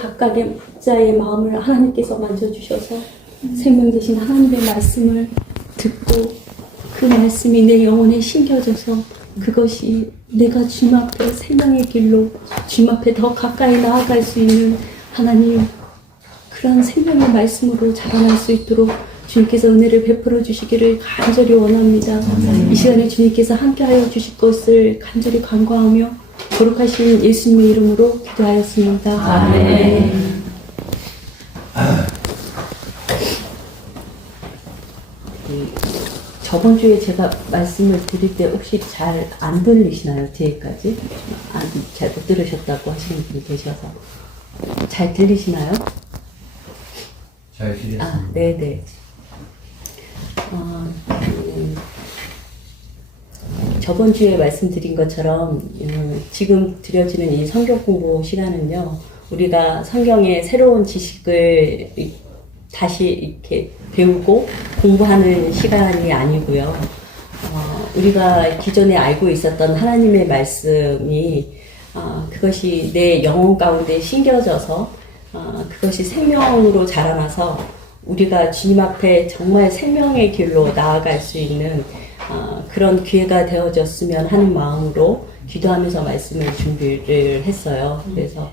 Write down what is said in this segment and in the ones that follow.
각각의 자의 마음을 하나님께서 만져주셔서 생명 되신 하나님의 말씀을 듣고 그 말씀이 내 영혼에 심겨져서 그것이 내가 주님 앞에 생명의 길로 주님 앞에 더 가까이 나아갈 수 있는 하나님 그런 생명의 말씀으로 자라날 수 있도록 주님께서 은혜를 베풀어 주시기를 간절히 원합니다. 이 시간에 주님께서 함께하여 주실 것을 간절히 간구하며 거룩하신 예수님의 이름으로 기도하였습니다. 아멘. 저번 주에 제가 말씀을 드릴 때 혹시 잘 안 들리시나요? 뒤에까지? 잘 못 들으셨다고 하시는 분이 계셔서. 잘 들리시나요? 잘 들렸습니다. 아, 네네. 저번 주에 말씀드린 것처럼 지금 드려지는 이 성경 공부 시간은요, 우리가 성경의 새로운 지식을 다시 이렇게 배우고 공부하는 시간이 아니고요. 우리가 기존에 알고 있었던 하나님의 말씀이 그것이 내 영혼 가운데 심겨져서 그것이 생명으로 자라나서 우리가 주님 앞에 정말 생명의 길로 나아갈 수 있는 그런 기회가 되어졌으면 하는 마음으로 기도하면서 말씀을 준비를 했어요. 그래서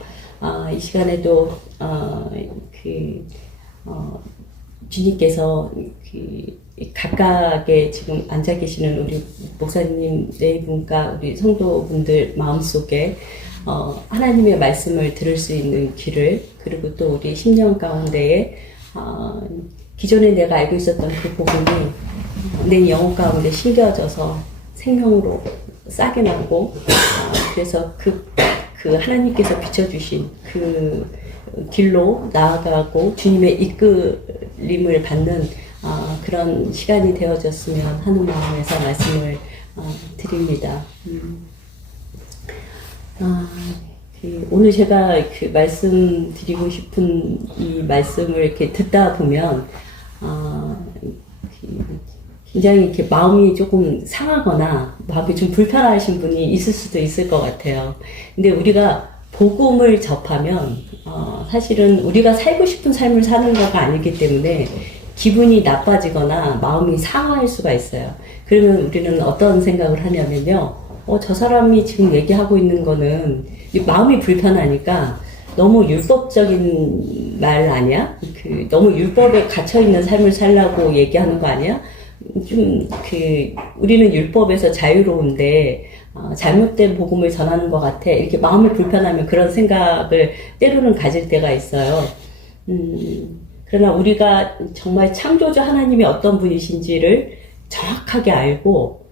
이 시간에도 주님께서 각각의 지금 앉아 계시는 우리 목사님 네 분과 우리 성도분들 마음속에 하나님의 말씀을 들을 수 있는 길을, 그리고 또 우리 심령 가운데에 기존에 내가 알고 있었던 그 복음이 내 영혼 가운데 심겨져서 생명으로 싹이 나고 그래서 그 하나님께서 비춰주신 그 길로 나아가고 주님의 이끌림을 받는 그런 시간이 되어졌으면 하는 마음에서 말씀을 드립니다. 오늘 제가 말씀드리고 싶은 이 말씀을 이렇게 듣다 보면 굉장히 이렇게 마음이 조금 상하거나 마음이 좀 불편하신 분이 있을 수도 있을 것 같아요. 근데 우리가 복음을 접하면 사실은 우리가 살고 싶은 삶을 사는 거가 아니기 때문에 기분이 나빠지거나 마음이 상할 수가 있어요. 그러면 우리는 어떤 생각을 하냐면요. 저 사람이 지금 얘기하고 있는 거는 마음이 불편하니까 너무 율법적인 말 아니야? 너무 율법에 갇혀있는 삶을 살라고 얘기하는 거 아니야? 우리는 율법에서 자유로운데, 잘못된 복음을 전하는 것 같아. 이렇게 마음이 불편하면 그런 생각을 때로는 가질 때가 있어요. 그러나 우리가 정말 창조주 하나님이 어떤 분이신지를 정확하게 알고,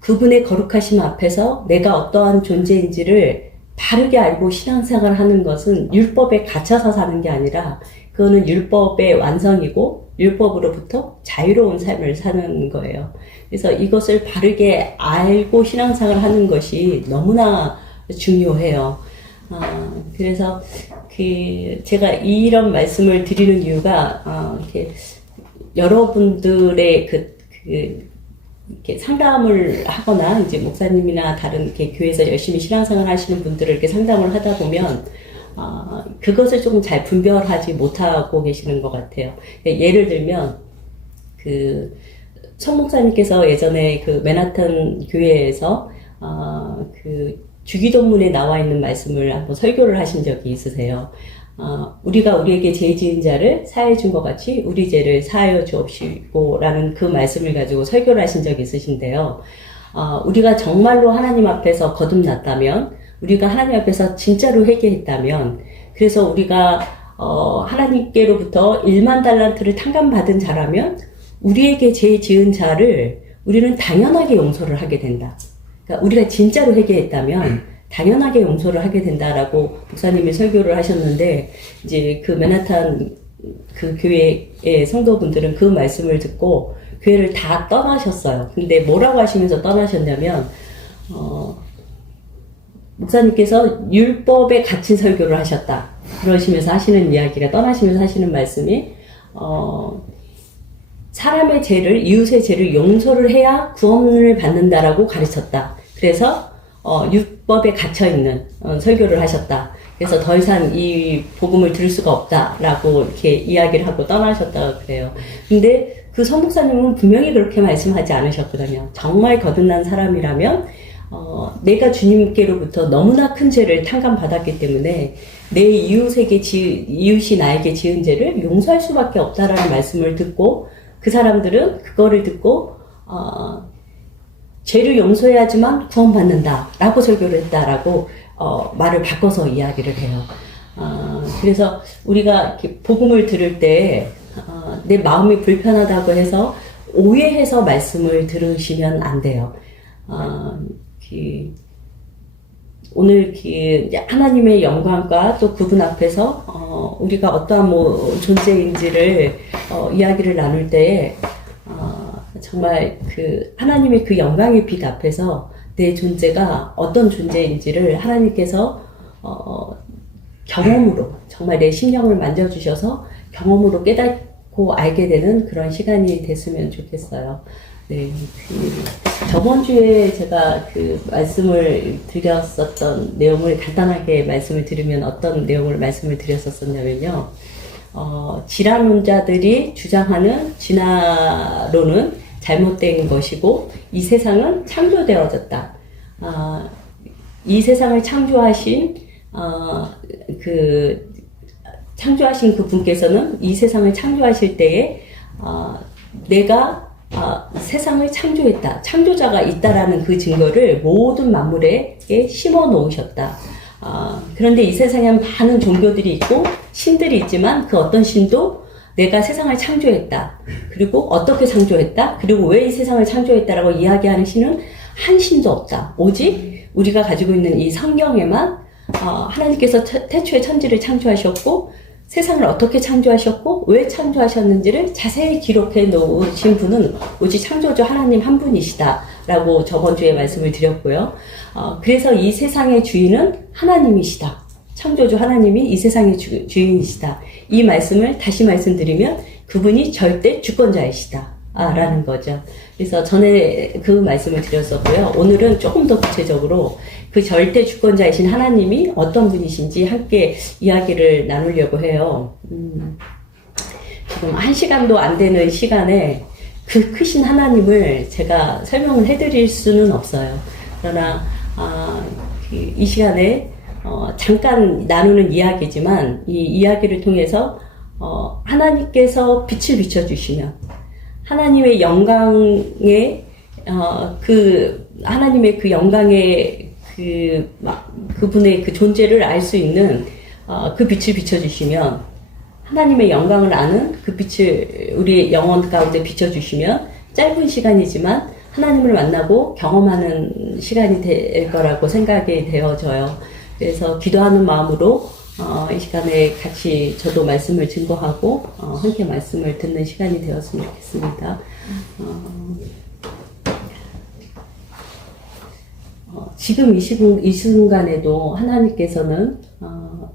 그분의 거룩하심 앞에서 내가 어떠한 존재인지를 바르게 알고 신앙생활을 하는 것은 율법에 갇혀서 사는 게 아니라 그거는 율법의 완성이고 율법으로부터 자유로운 삶을 사는 거예요. 그래서 이것을 바르게 알고 신앙생활을 하는 것이 너무나 중요해요. 그래서 제가 이런 말씀을 드리는 이유가 이렇게 여러분들의 이렇게 상담을 하거나 이제 목사님이나 다른 이렇게 교회에서 열심히 신앙생활 하시는 분들을 이렇게 상담을 하다 보면 그것을 조금 잘 분별하지 못하고 계시는 것 같아요. 예를 들면 송 목사님께서 예전에 맨하탄 교회에서 주기도문에 나와 있는 말씀을 한번 설교를 하신 적이 있으세요. 우리가 우리에게 죄 지은 자를 사해 준 것 같이 우리 죄를 사하여 주옵시고 라는 그 말씀을 가지고 설교를 하신 적이 있으신데요. 우리가 정말로 하나님 앞에서 거듭났다면, 우리가 하나님 앞에서 진짜로 회개했다면, 그래서 우리가 하나님께로부터 1만 달란트를 탕감받은 자라면 우리에게 죄 지은 자를 우리는 당연하게 용서를 하게 된다. 그러니까 우리가 진짜로 회개했다면 당연하게 용서를 하게 된다라고 목사님이 설교를 하셨는데, 이제 맨하탄 교회의 성도분들은 그 말씀을 듣고 교회를 다 떠나셨어요. 근데 뭐라고 하시면서 떠나셨냐면, 목사님께서 율법에 갇힌 설교를 하셨다. 그러시면서 하시는 이야기가, 떠나시면서 하시는 말씀이, 사람의 죄를, 이웃의 죄를 용서를 해야 구원을 받는다라고 가르쳤다. 그래서 율법에 갇혀있는 설교를 하셨다. 그래서 더 이상 이 복음을 들을 수가 없다라고 이렇게 이야기를 하고 떠나셨다고 그래요. 근데 그 성목사님은 분명히 그렇게 말씀하지 않으셨거든요. 정말 거듭난 사람이라면 내가 주님께로부터 너무나 큰 죄를 탕감받았기 때문에 내 이웃이 나에게 지은 죄를 용서할 수밖에 없다라는 말씀을 듣고 그 사람들은 그거를 듣고 죄를 용서해야지만 구원받는다라고 설교를 했다라고 말을 바꿔서 이야기를 해요. 그래서 우리가 이렇게 복음을 들을 때 내 마음이 불편하다고 해서 오해해서 말씀을 들으시면 안 돼요. 오늘 하나님의 영광과 또 그분 앞에서 우리가 어떠한 존재인지를 이야기를 나눌 때 정말 그 하나님의 그 영광의 빛 앞에서 내 존재가 어떤 존재인지를 하나님께서 경험으로 정말 내 심령을 만져주셔서 경험으로 깨닫고 알게 되는 그런 시간이 됐으면 좋겠어요. 네, 저번 주에 제가 그 말씀을 드렸었던 내용을 간단하게 말씀을 드리면 어떤 내용을 말씀을 드렸었냐면요. 진화론자들이 주장하는 진화론은 잘못된 것이고 이 세상은 창조되어졌다. 이 세상을 창조하신 그 분께서는 이 세상을 창조하실 때에 내가 세상을 창조했다. 창조자가 있다라는 그 증거를 모든 만물에 심어 놓으셨다. 그런데 이 세상에 많은 종교들이 있고 신들이 있지만 그 어떤 신도 내가 세상을 창조했다. 그리고 어떻게 창조했다. 그리고 왜 이 세상을 창조했다라고 이야기하는 신은 한 신도 없다. 오직 우리가 가지고 있는 이 성경에만 하나님께서 태초에 천지를 창조하셨고 세상을 어떻게 창조하셨고 왜 창조하셨는지를 자세히 기록해 놓으신 분은 오직 창조주 하나님 한 분이시다라고 저번 주에 말씀을 드렸고요. 그래서 이 세상의 주인은 하나님이시다. 창조주 하나님이 이 세상의 주인이시다. 이 말씀을 다시 말씀드리면 그분이 절대 주권자이시다. 라는 거죠. 그래서 전에 그 말씀을 드렸었고요. 오늘은 조금 더 구체적으로 그 절대 주권자이신 하나님이 어떤 분이신지 함께 이야기를 나누려고 해요. 지금 1시간도 안 되는 시간에 그 크신 하나님을 제가 설명을 해드릴 수는 없어요. 그러나 이 시간에 잠깐 나누는 이야기지만 이 이야기를 통해서 하나님께서 빛을 비춰주시면 하나님의 영광의 하나님의 그 영광의 그분의 그 존재를 알 수 있는 그 빛을 비춰주시면 하나님의 영광을 아는 그 빛을 우리 영혼 가운데 비춰주시면 짧은 시간이지만 하나님을 만나고 경험하는 시간이 될 거라고 생각이 되어져요. 그래서 기도하는 마음으로 이 시간에 같이 저도 말씀을 증거하고 함께 말씀을 듣는 시간이 되었으면 좋겠습니다. 지금 이 순간에도 하나님께서는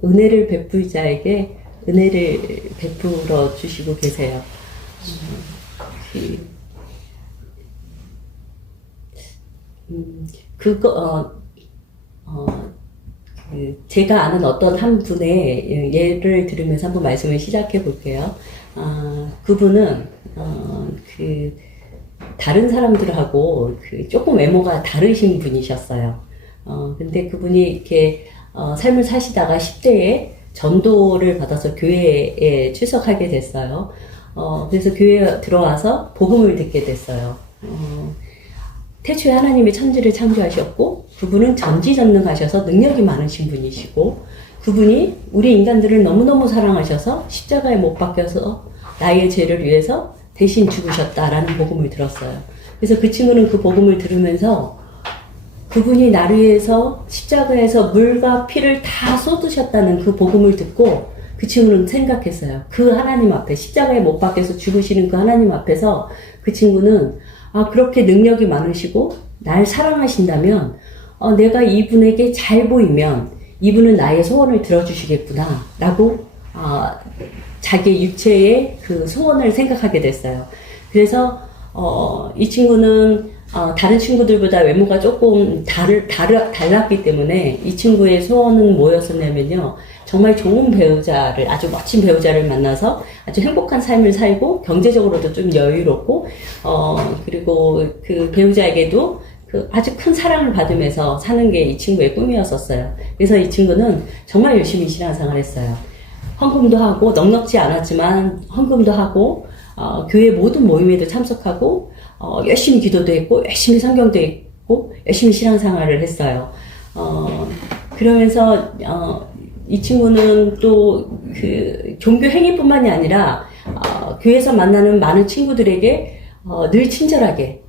은혜를 베풀 자에게 은혜를 베풀어 주시고 계세요. 제가 아는 어떤 한 분의 예를 들으면서 한번 말씀을 시작해 볼게요. 그분은 다른 사람들하고 조금 외모가 다르신 분이셨어요. 근데 그분이 이렇게 삶을 사시다가 10대에 전도를 받아서 교회에 출석하게 됐어요. 그래서 교회에 들어와서 복음을 듣게 됐어요. 태초에 하나님이 천지를 창조하셨고 그분은 전지전능하셔서 능력이 많으신 분이시고 그분이 우리 인간들을 너무너무 사랑하셔서 십자가에 못 박혀서 나의 죄를 위해서 대신 죽으셨다라는 복음을 들었어요. 그래서 그 친구는 그 복음을 들으면서 그분이 나를 위해서 십자가에서 물과 피를 다 쏟으셨다는 그 복음을 듣고 그 친구는 생각했어요. 그 하나님 앞에 십자가에 못 박혀서 죽으시는 그 하나님 앞에서 그 친구는 그렇게 능력이 많으시고 날 사랑하신다면 내가 이분에게 잘 보이면 이분은 나의 소원을 들어주시겠구나 라고 자기 육체의 그 소원을 생각하게 됐어요. 그래서 이 친구는 다른 친구들보다 외모가 조금 달랐기 때문에 이 친구의 소원은 뭐였었냐면요. 정말 좋은 배우자를, 아주 멋진 배우자를 만나서 아주 행복한 삶을 살고 경제적으로도 좀 여유롭고, 그리고 그 배우자에게도 그 아주 큰 사랑을 받으면서 사는 게 이 친구의 꿈이었었어요. 그래서 이 친구는 정말 열심히 신앙생활을 했어요. 헌금도 하고, 넉넉지 않았지만 헌금도 하고, 교회 모든 모임에도 참석하고, 열심히 기도도 했고, 열심히 성경도 읽고, 열심히 신앙생활을 했어요. 그러면서, 이 친구는 또 그 종교 행위뿐만이 아니라, 교회에서 만나는 많은 친구들에게, 늘 친절하게,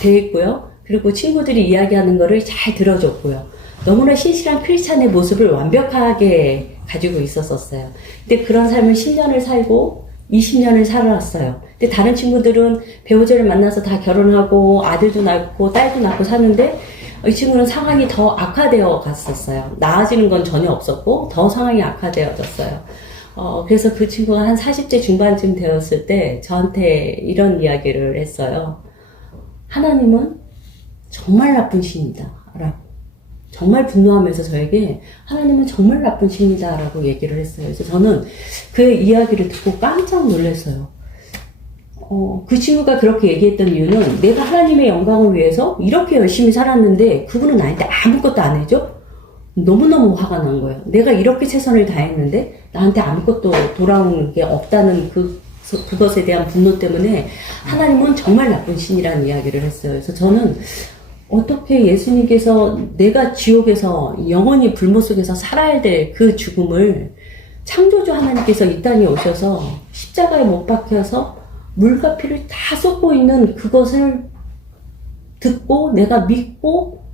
대했고요. 그리고 친구들이 이야기하는 거를 잘 들어줬고요. 너무나 신실한 크리스찬의 모습을 완벽하게 가지고 있었어요. 근데 그런 삶을 10년을 살고, 20년을 살아왔어요. 근데 다른 친구들은 배우자를 만나서 다 결혼하고 아들도 낳고 딸도 낳고 사는데 이 친구는 상황이 더 악화되어 갔었어요. 나아지는 건 전혀 없었고 더 상황이 악화되어졌어요. 그래서 그 친구가 한 40대 중반쯤 되었을 때 저한테 이런 이야기를 했어요. 하나님은 정말 나쁜 신이다. 라고. 정말 분노하면서 저에게 하나님은 정말 나쁜 신이다 라고 얘기를 했어요. 그래서 저는 그의 이야기를 듣고 깜짝 놀랐어요. 그 친구가 그렇게 얘기했던 이유는 내가 하나님의 영광을 위해서 이렇게 열심히 살았는데 그분은 나한테 아무것도 안 해줘? 너무너무 화가 난 거예요. 내가 이렇게 최선을 다했는데 나한테 아무것도 돌아오는 게 없다는 그것에 대한 분노 때문에 하나님은 정말 나쁜 신이라는 이야기를 했어요. 그래서 저는 어떻게 예수님께서 내가 지옥에서 영원히 불못 속에서 살아야 될 그 죽음을 창조주 하나님께서 이 땅에 오셔서 십자가에 못 박혀서 물과 피를 다 쏟고 있는 그것을 듣고 내가 믿고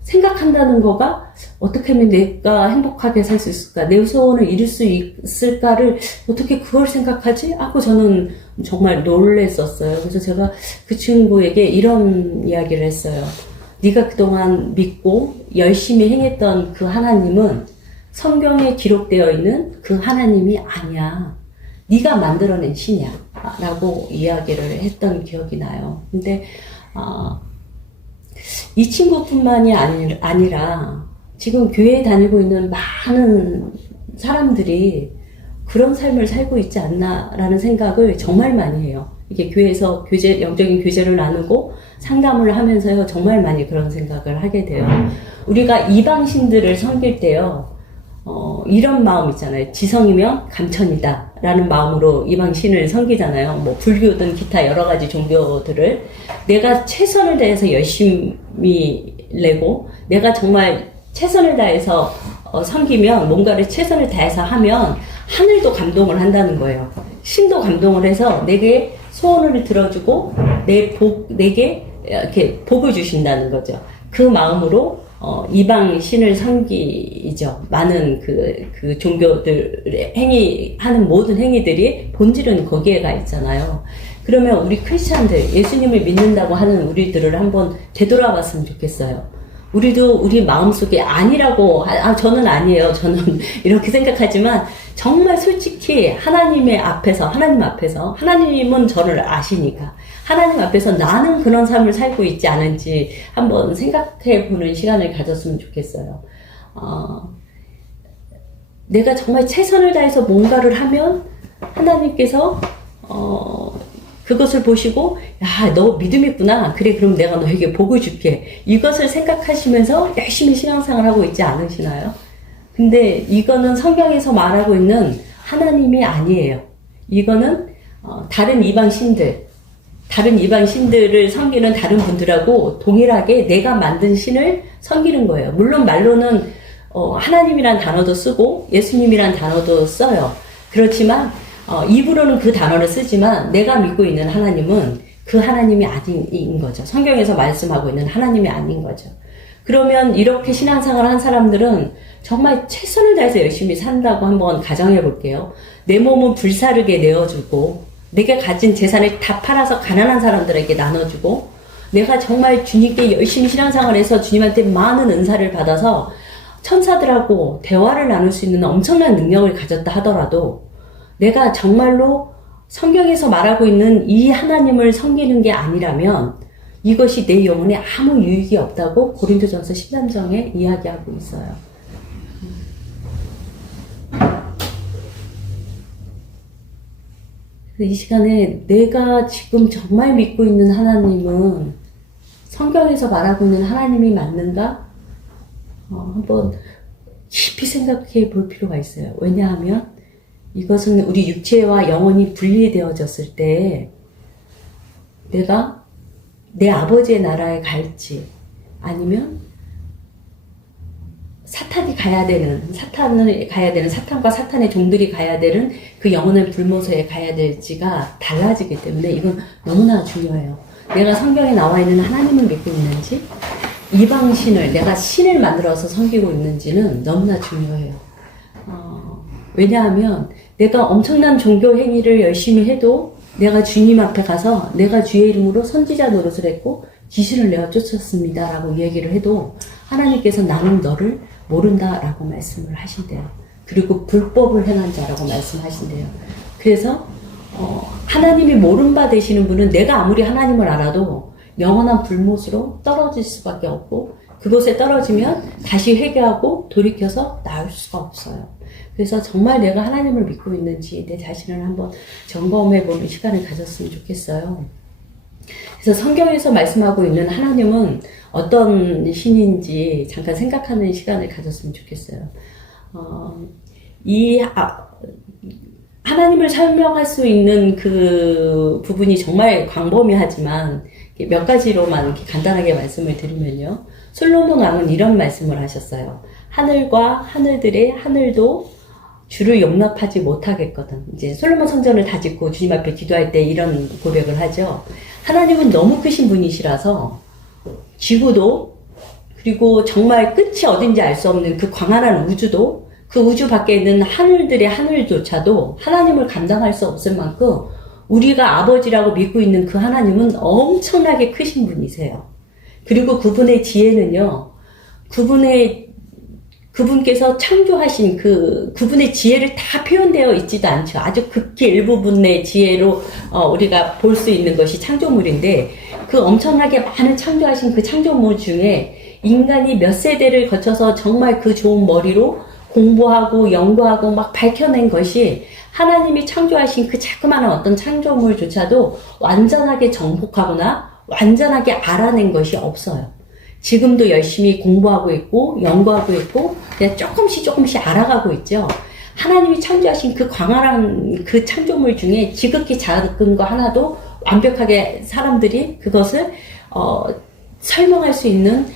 생각한다는 거가 어떻게 하면 내가 행복하게 살 수 있을까? 내 소원을 이룰 수 있을까를 어떻게 그걸 생각하지? 하고 저는 정말 놀랬었어요. 그래서 제가 그 친구에게 이런 이야기를 했어요. 네가 그동안 믿고 열심히 행했던 그 하나님은 성경에 기록되어 있는 그 하나님이 아니야. 네가 만들어낸 신이야. 라고 이야기를 했던 기억이 나요. 근데 이 친구뿐만이 아니라 지금 교회에 다니고 있는 많은 사람들이 그런 삶을 살고 있지 않나라는 생각을 정말 많이 해요. 이게 교회에서 영적인 교제를 나누고 상담을 하면서요, 정말 많이 그런 생각을 하게 돼요. 우리가 이방신들을 섬길 때요, 이런 마음 있잖아요. 지성이면 감천이다. 라는 마음으로 이방신을 섬기잖아요. 뭐, 불교든 기타 여러 가지 종교들을 내가 최선을 다해서 열심히 내고, 내가 정말 최선을 다해서 섬기면, 뭔가를 최선을 다해서 하면, 하늘도 감동을 한다는 거예요. 신도 감동을 해서 내게 소원을 들어주고 내게 이렇게 복을 주신다는 거죠. 그 마음으로 이방 신을 섬기죠. 많은 그 종교들의 하는 모든 행위들이 본질은 거기에 가 있잖아요. 그러면 우리 크리스찬들, 예수님을 믿는다고 하는 우리들을 한번 되돌아봤으면 좋겠어요. 우리도 우리 마음속에 아니라고, 저는 아니에요. 저는 이렇게 생각하지만 정말 솔직히 하나님 앞에서, 하나님은 저를 아시니까 하나님 앞에서 나는 그런 삶을 살고 있지 않은지 한번 생각해 보는 시간을 가졌으면 좋겠어요. 내가 정말 최선을 다해서 뭔가를 하면 하나님께서 그것을 보시고, 야, 너 믿음 있구나. 그래, 그럼 내가 너에게 복을 줄게. 이것을 생각하시면서 열심히 신앙생활을 하고 있지 않으시나요? 근데 이거는 성경에서 말하고 있는 하나님이 아니에요. 이거는 다른 이방 신들을 섬기는 다른 분들하고 동일하게 내가 만든 신을 섬기는 거예요. 물론 말로는 하나님이란 단어도 쓰고 예수님이란 단어도 써요. 그렇지만 입으로는 그 단어를 쓰지만 내가 믿고 있는 하나님은 그 하나님이 아닌 거죠. 성경에서 말씀하고 있는 하나님이 아닌 거죠. 그러면 이렇게 신앙생활을 한 사람들은 정말 최선을 다해서 열심히 산다고 한번 가정해 볼게요. 내 몸은 불사르게 내어주고 내가 가진 재산을 다 팔아서 가난한 사람들에게 나눠주고 내가 정말 주님께 열심히 신앙생활해서 주님한테 많은 은사를 받아서 천사들하고 대화를 나눌 수 있는 엄청난 능력을 가졌다 하더라도 내가 정말로 성경에서 말하고 있는 이 하나님을 섬기는 게 아니라면 이것이 내 영혼에 아무 유익이 없다고 고린도전서 13장에 이야기하고 있어요. 이 시간에 내가 지금 정말 믿고 있는 하나님은 성경에서 말하고 있는 하나님이 맞는가? 한번 깊이 생각해 볼 필요가 있어요. 왜냐하면 이것은 우리 육체와 영혼이 분리되어졌을 때 내가 내 아버지의 나라에 갈지 아니면 사탄을 가야 되는 사탄과 사탄의 종들이 가야 되는 그 영혼의 불모서에 가야 될지가 달라지기 때문에 이건 너무나 중요해요. 내가 성경에 나와 있는 하나님을 믿고 있는지 이방신을 내가 신을 만들어서 섬기고 있는지는 너무나 중요해요. 왜냐하면 내가 엄청난 종교 행위를 열심히 해도 내가 주님 앞에 가서 내가 주의 이름으로 선지자 노릇을 했고 귀신을 내어 쫓았습니다 라고 얘기를 해도 하나님께서 나는 너를 모른다 라고 말씀을 하신대요. 그리고 불법을 행한 자라고 말씀하신대요. 그래서 하나님이 모른 바 되시는 분은 내가 아무리 하나님을 알아도 영원한 불못으로 떨어질 수밖에 없고 그곳에 떨어지면 다시 회개하고 돌이켜서 나올 수가 없어요. 그래서 정말 내가 하나님을 믿고 있는지 내 자신을 한번 점검해보는 시간을 가졌으면 좋겠어요. 그래서 성경에서 말씀하고 있는 하나님은 어떤 신인지 잠깐 생각하는 시간을 가졌으면 좋겠어요. 하나님을 설명할 수 있는 그 부분이 정말 광범위하지만 몇 가지로만 이렇게 간단하게 말씀을 드리면요. 솔로몬 왕은 이런 말씀을 하셨어요. 하늘과 하늘들의 하늘도 주를 용납하지 못하겠거든. 이제 솔로몬 성전을 다짓고 주님 앞에 기도할 때 이런 고백을 하죠. 하나님은 너무 크신 분이시라서 지구도 그리고 정말 끝이 어딘지 알 수 없는 그 광활한 우주도 그 우주 밖에 있는 하늘들의 하늘조차도 하나님을 감당할 수 없을 만큼 우리가 아버지라고 믿고 있는 그 하나님은 엄청나게 크신 분이세요. 그리고 그분의 지혜는요, 그분께서 창조하신 그분의 지혜를 다 표현되어 있지도 않죠. 아주 극히 일부분의 지혜로 우리가 볼 수 있는 것이 창조물인데 그 엄청나게 많은 창조하신 그 창조물 중에 인간이 몇 세대를 거쳐서 정말 그 좋은 머리로 공부하고 연구하고 막 밝혀낸 것이 하나님이 창조하신 그 자그마한 어떤 창조물조차도 완전하게 정복하거나 완전하게 알아낸 것이 없어요. 지금도 열심히 공부하고 있고 연구하고 있고 그냥 조금씩 알아가고 있죠. 하나님이 창조하신 그 광활한 그 창조물 중에 지극히 작은 거 하나도 완벽하게 사람들이 그것을 설명할 수 있는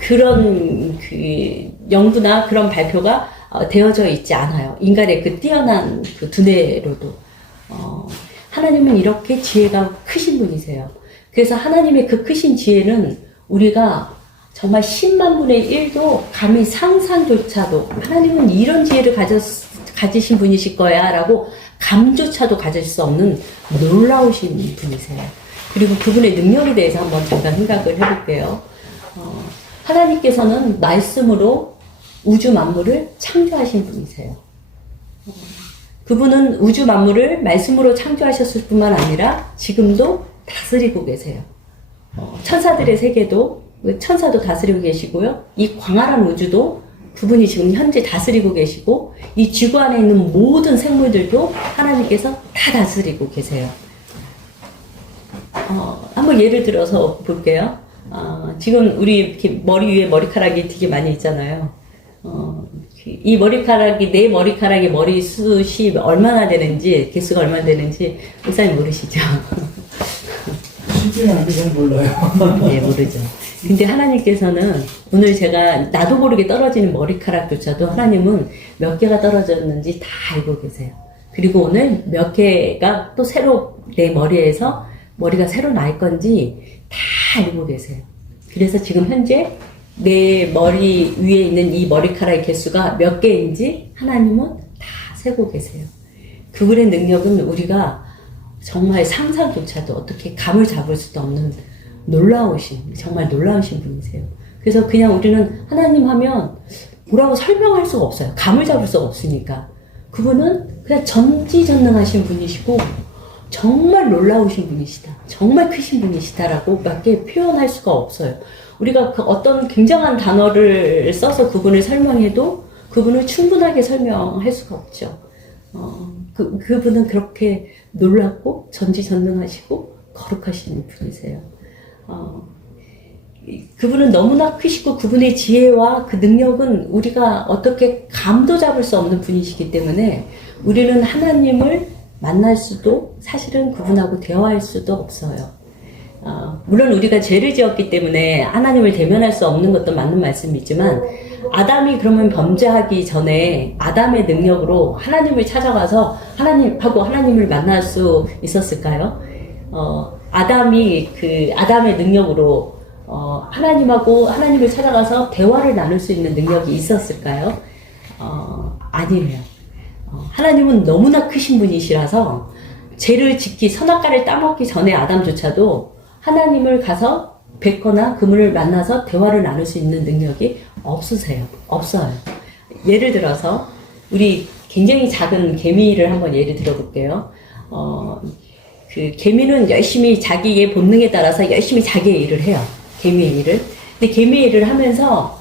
그런 그 연구나 그런 발표가 되어져 있지 않아요. 인간의 그 뛰어난 그 두뇌로도 하나님은 이렇게 지혜가 크신 분이세요. 그래서 하나님의 그 크신 지혜는 우리가 정말 10만 분의 1도 감히 상상조차도 하나님은 이런 지혜를 가지신 분이실 거야 라고 감조차도 가질 수 없는 놀라우신 분이세요. 그리고 그분의 능력에 대해서 한번 잠깐 생각을 해볼게요. 하나님께서는 말씀으로 우주 만물을 창조하신 분이세요. 그분은 우주 만물을 말씀으로 창조하셨을 뿐만 아니라 지금도 다스리고 계세요. 천사들의 세계도 천사도 다스리고 계시고요. 이 광활한 우주도 그분이 지금 현재 다스리고 계시고 이 지구 안에 있는 모든 생물들도 하나님께서 다 다스리고 계세요. 한번 예를 들어서 볼게요. 지금 우리 이렇게 머리 위에 머리카락이 되게 많이 있잖아요. 이 머리카락이 내 머리카락의 머리숱이 얼마나 되는지 개수가 얼마나 되는지 목사님 모르시죠? 실제는 잘 몰라요. 네, 모르죠. 근데 하나님께서는 오늘 제가 나도 모르게 떨어지는 머리카락조차도 하나님은 몇 개가 떨어졌는지 다 알고 계세요. 그리고 오늘 몇 개가 또 새로 내 머리에서 머리가 새로 날 건지 다 알고 계세요. 그래서 지금 현재 내 머리 위에 있는 이 머리카락의 개수가 몇 개인지 하나님은 다 세고 계세요. 그분의 능력은 우리가 정말 상상조차도 어떻게 감을 잡을 수도 없는 정말 놀라우신 분이세요. 그래서 그냥 우리는 하나님 하면 뭐라고 설명할 수가 없어요. 감을 잡을 수가 없으니까. 그분은 그냥 전지전능하신 분이시고 정말 놀라우신 분이시다. 정말 크신 분이시다라고 밖에 표현할 수가 없어요. 우리가 그 어떤 굉장한 단어를 써서 그분을 설명해도 그분을 충분하게 설명할 수가 없죠. 그분은 그렇게 놀랍고 전지전능하시고 거룩하신 분이세요. 그분은 너무나 크시고 그분의 지혜와 그 능력은 우리가 어떻게 감도 잡을 수 없는 분이시기 때문에 우리는 하나님을 만날 수도 사실은 그분하고 대화할 수도 없어요. 물론 우리가 죄를 지었기 때문에 하나님을 대면할 수 없는 것도 맞는 말씀이지만 아담이 그러면 범죄하기 전에 아담의 능력으로 하나님을 찾아가서 하나님을 만날 수 있었을까요? 아담이 그 아담의 능력으로 하나님을 찾아가서 대화를 나눌 수 있는 능력이 있었을까요? 아니에요. 하나님은 너무나 크신 분이시라서 죄를 짓기 선악과를 따먹기 전에 아담조차도 하나님을 가서 뵙거나 그분을 만나서 대화를 나눌 수 있는 능력이 없어요. 예를 들어서 우리 굉장히 작은 개미를 한번 예를 들어볼게요. 그 개미는 열심히 자기의 본능에 따라서 열심히 자기의 일을 해요. 개미의 일을. 근데 개미의 일을 하면서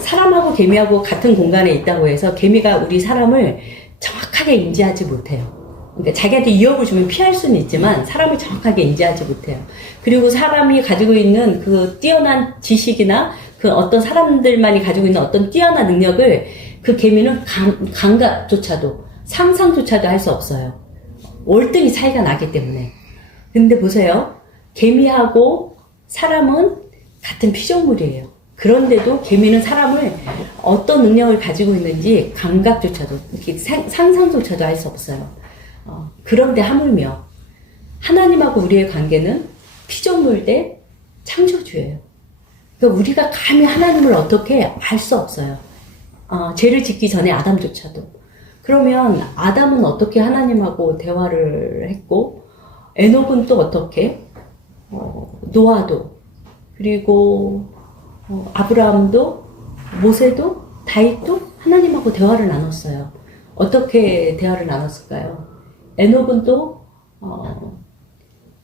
사람하고 개미하고 같은 공간에 있다고 해서 개미가 우리 사람을 정확하게 인지하지 못해요. 그러니까 자기한테 위협을 주면 피할 수는 있지만 사람을 정확하게 인지하지 못해요. 그리고 사람이 가지고 있는 그 뛰어난 지식이나 그 어떤 사람들만이 가지고 있는 어떤 뛰어난 능력을 그 개미는 감각조차도 상상조차도 할 수 없어요. 월등히 차이가 나기 때문에. 근데 보세요. 개미하고 사람은 같은 피조물이에요. 그런데도 개미는 사람을 어떤 능력을 가지고 있는지 감각조차도, 상상조차도 할 수 없어요. 그런데 하물며 하나님하고 우리의 관계는 피조물 대 창조주예요. 그러니까 우리가 감히 하나님을 어떻게 알 수 없어요. 죄를 짓기 전에 아담조차도. 그러면 아담은 어떻게 하나님하고 대화를 했고, 에녹은 또 어떻게, 노아도, 그리고 아브라함도, 모세도, 다윗도 하나님하고 대화를 나눴어요. 어떻게 대화를 나눴을까요? 에녹은 또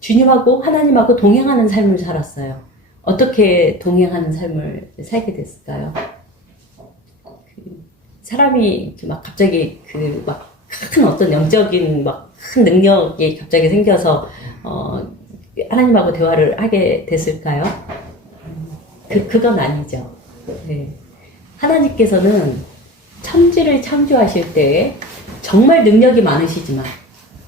주님하고 하나님하고 동행하는 삶을 살았어요. 어떻게 동행하는 삶을 살게 됐을까요? 사람이 막 갑자기 큰 어떤 영적인 큰 능력이 갑자기 생겨서 하나님하고 대화를 하게 됐을까요? 그건 아니죠. 네. 하나님께서는 천지를 창조하실 때에 정말 능력이 많으시지만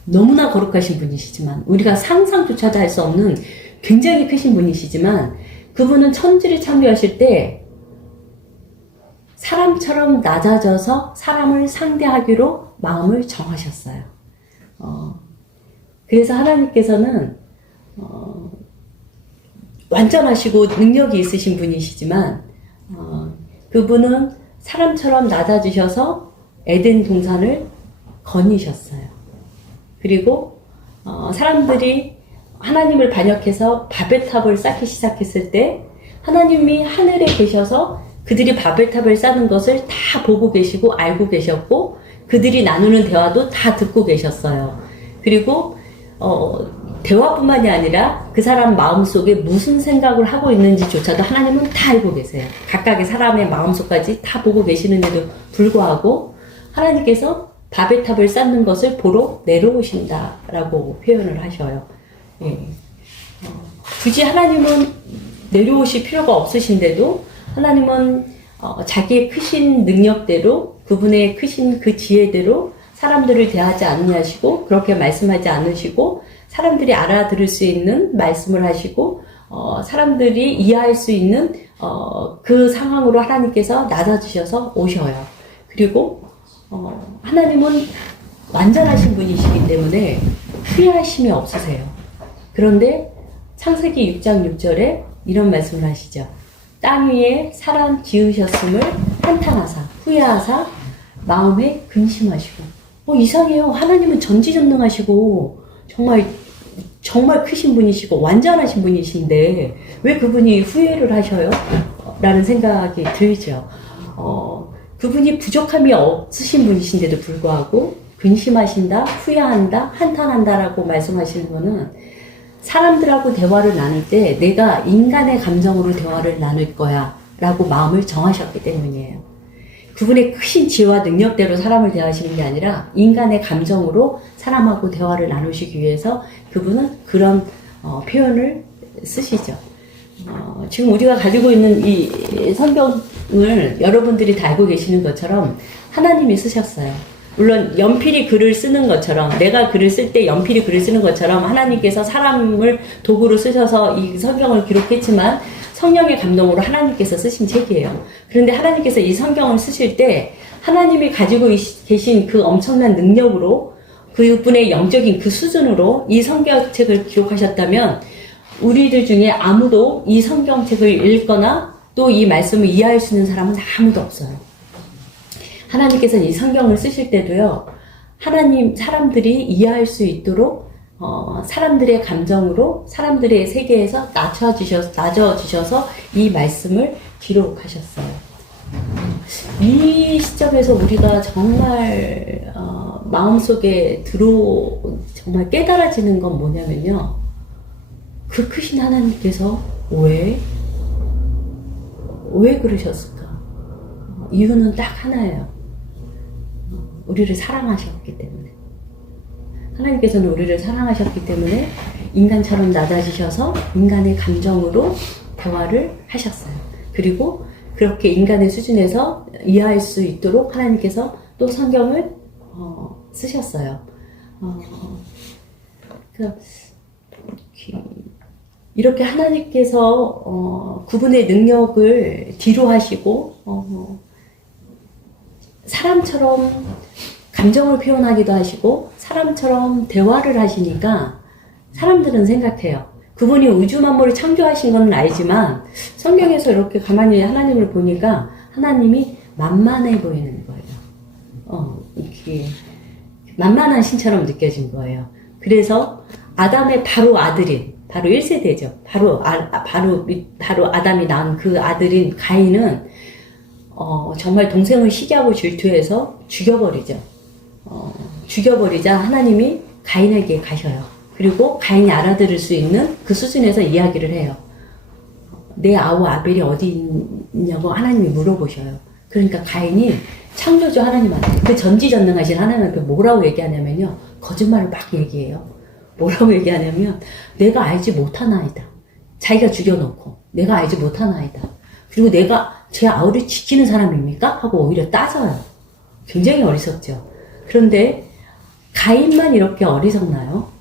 너무나 거룩하신 분이시지만 우리가 상상조차도 할 수 없는 굉장히 크신 분이시지만 그분은 천지를 창조하실 때 사람처럼 낮아져서 사람을 상대하기로 마음을 정하셨어요. 그래서 하나님께서는 완전하시고 능력이 있으신 분이시지만 그분은 사람처럼 낮아지셔서 에덴 동산을 거니셨어요. 그리고 사람들이 하나님을 반역해서 바벨탑을 쌓기 시작했을 때 하나님이 하늘에 계셔서 그들이 바벨탑을 쌓는 것을 다 보고 계시고 알고 계셨고 그들이 나누는 대화도 다 듣고 계셨어요. 그리고 대화뿐만이 아니라 그 사람 마음속에 무슨 생각을 하고 있는지조차도 하나님은 다 알고 계세요. 각각의 사람의 마음속까지 다 보고 계시는데도 불구하고 하나님께서 바벨탑을 쌓는 것을 보러 내려오신다라고 표현을 하셔요. 예. 굳이 하나님은 내려오실 필요가 없으신데도 하나님은 자기의 크신 능력대로 그분의 크신 그 지혜대로 사람들을 대하지 않으시고 그렇게 말씀하지 않으시고 사람들이 알아들을 수 있는 말씀을 하시고 사람들이 이해할 수 있는 그 상황으로 하나님께서 낮아지셔서 오셔요. 그리고 하나님은 완전하신 분이시기 때문에 후회하심이 없으세요. 그런데 창세기 6장 6절에 이런 말씀을 하시죠. 땅 위에 사람 지으셨음을 한탄하사 후회하사 마음에 근심하시고 이상해요. 하나님은 전지전능하시고 정말 크신 분이시고 완전하신 분이신데 왜 그분이 후회를 하셔요? 라는 생각이 들죠. 그분이 부족함이 없으신 분이신데도 불구하고 근심하신다, 후회한다, 한탄한다라고 말씀하시는 거는 사람들하고 대화를 나눌 때 내가 인간의 감정으로 대화를 나눌 거야 라고 마음을 정하셨기 때문이에요. 그분의 크신 지혜와 능력대로 사람을 대하시는 게 아니라 인간의 감정으로 사람하고 대화를 나누시기 위해서 그분은 그런 표현을 쓰시죠. 지금 우리가 가지고 있는 이 성경을 여러분들이 다 알고 계시는 것처럼 하나님이 쓰셨어요. 물론 연필이 글을 쓰는 것처럼, 내가 글을 쓸 때 연필이 글을 쓰는 것처럼 하나님께서 사람을 도구로 쓰셔서 이 성경을 기록했지만 성령의 감동으로 하나님께서 쓰신 책이에요. 그런데 하나님께서 이 성경을 쓰실 때 하나님이 가지고 계신 그 엄청난 능력으로, 그분의 영적인 그 수준으로 이 성경책을 기록하셨다면 우리들 중에 아무도 이 성경책을 읽거나 또 이 말씀을 이해할 수 있는 사람은 아무도 없어요. 하나님께서는 이 성경을 쓰실 때도요, 사람들이 이해할 수 있도록, 사람들의 감정으로, 사람들의 세계에서 낮아주셔서 이 말씀을 기록하셨어요. 이 시점에서 우리가 정말, 마음속에 정말 깨달아지는 건 뭐냐면요. 그 크신 하나님께서 왜 그러셨을까? 이유는 딱 하나예요. 우리를 사랑하셨기 때문에. 하나님께서는 우리를 사랑하셨기 때문에 인간처럼 낮아지셔서 인간의 감정으로 대화를 하셨어요. 그리고 그렇게 인간의 수준에서 이해할 수 있도록 하나님께서 또 성경을 쓰셨어요. 이렇게 하나님께서 그분의 능력을 뒤로 하시고 사람처럼 감정을 표현하기도 하시고 사람처럼 대화를 하시니까 사람들은 생각해요. 그분이 우주 만물을 창조하신 건 알지만 성경에서 이렇게 가만히 하나님을 보니까 하나님이 만만해 보이는 거예요. 이렇게 만만한 신처럼 느껴진 거예요. 그래서 아담의 바로 아들인, 바로 1세대죠. 바로 아담이 낳은 그 아들인 가인은 정말 동생을 시기하고 질투해서 죽여버리죠. 죽여버리자 하나님이 가인에게 가셔요. 그리고 가인이 알아들을 수 있는 그 수준에서 이야기를 해요. 내 아우 아벨이 어디 있냐고 하나님이 물어보셔요. 그러니까 가인이 창조주 하나님한테, 그 전지전능하신 하나님한테 뭐라고 얘기하냐면요. 거짓말을 막 얘기해요. 뭐라고 얘기하냐면 내가 알지 못하나이다. 자기가 죽여놓고 내가 알지 못하나이다. 그리고 내가 제 아우를 지키는 사람입니까? 하고 오히려 따져요. 굉장히 어리석죠. 그런데 가인만 이렇게 어리석나요?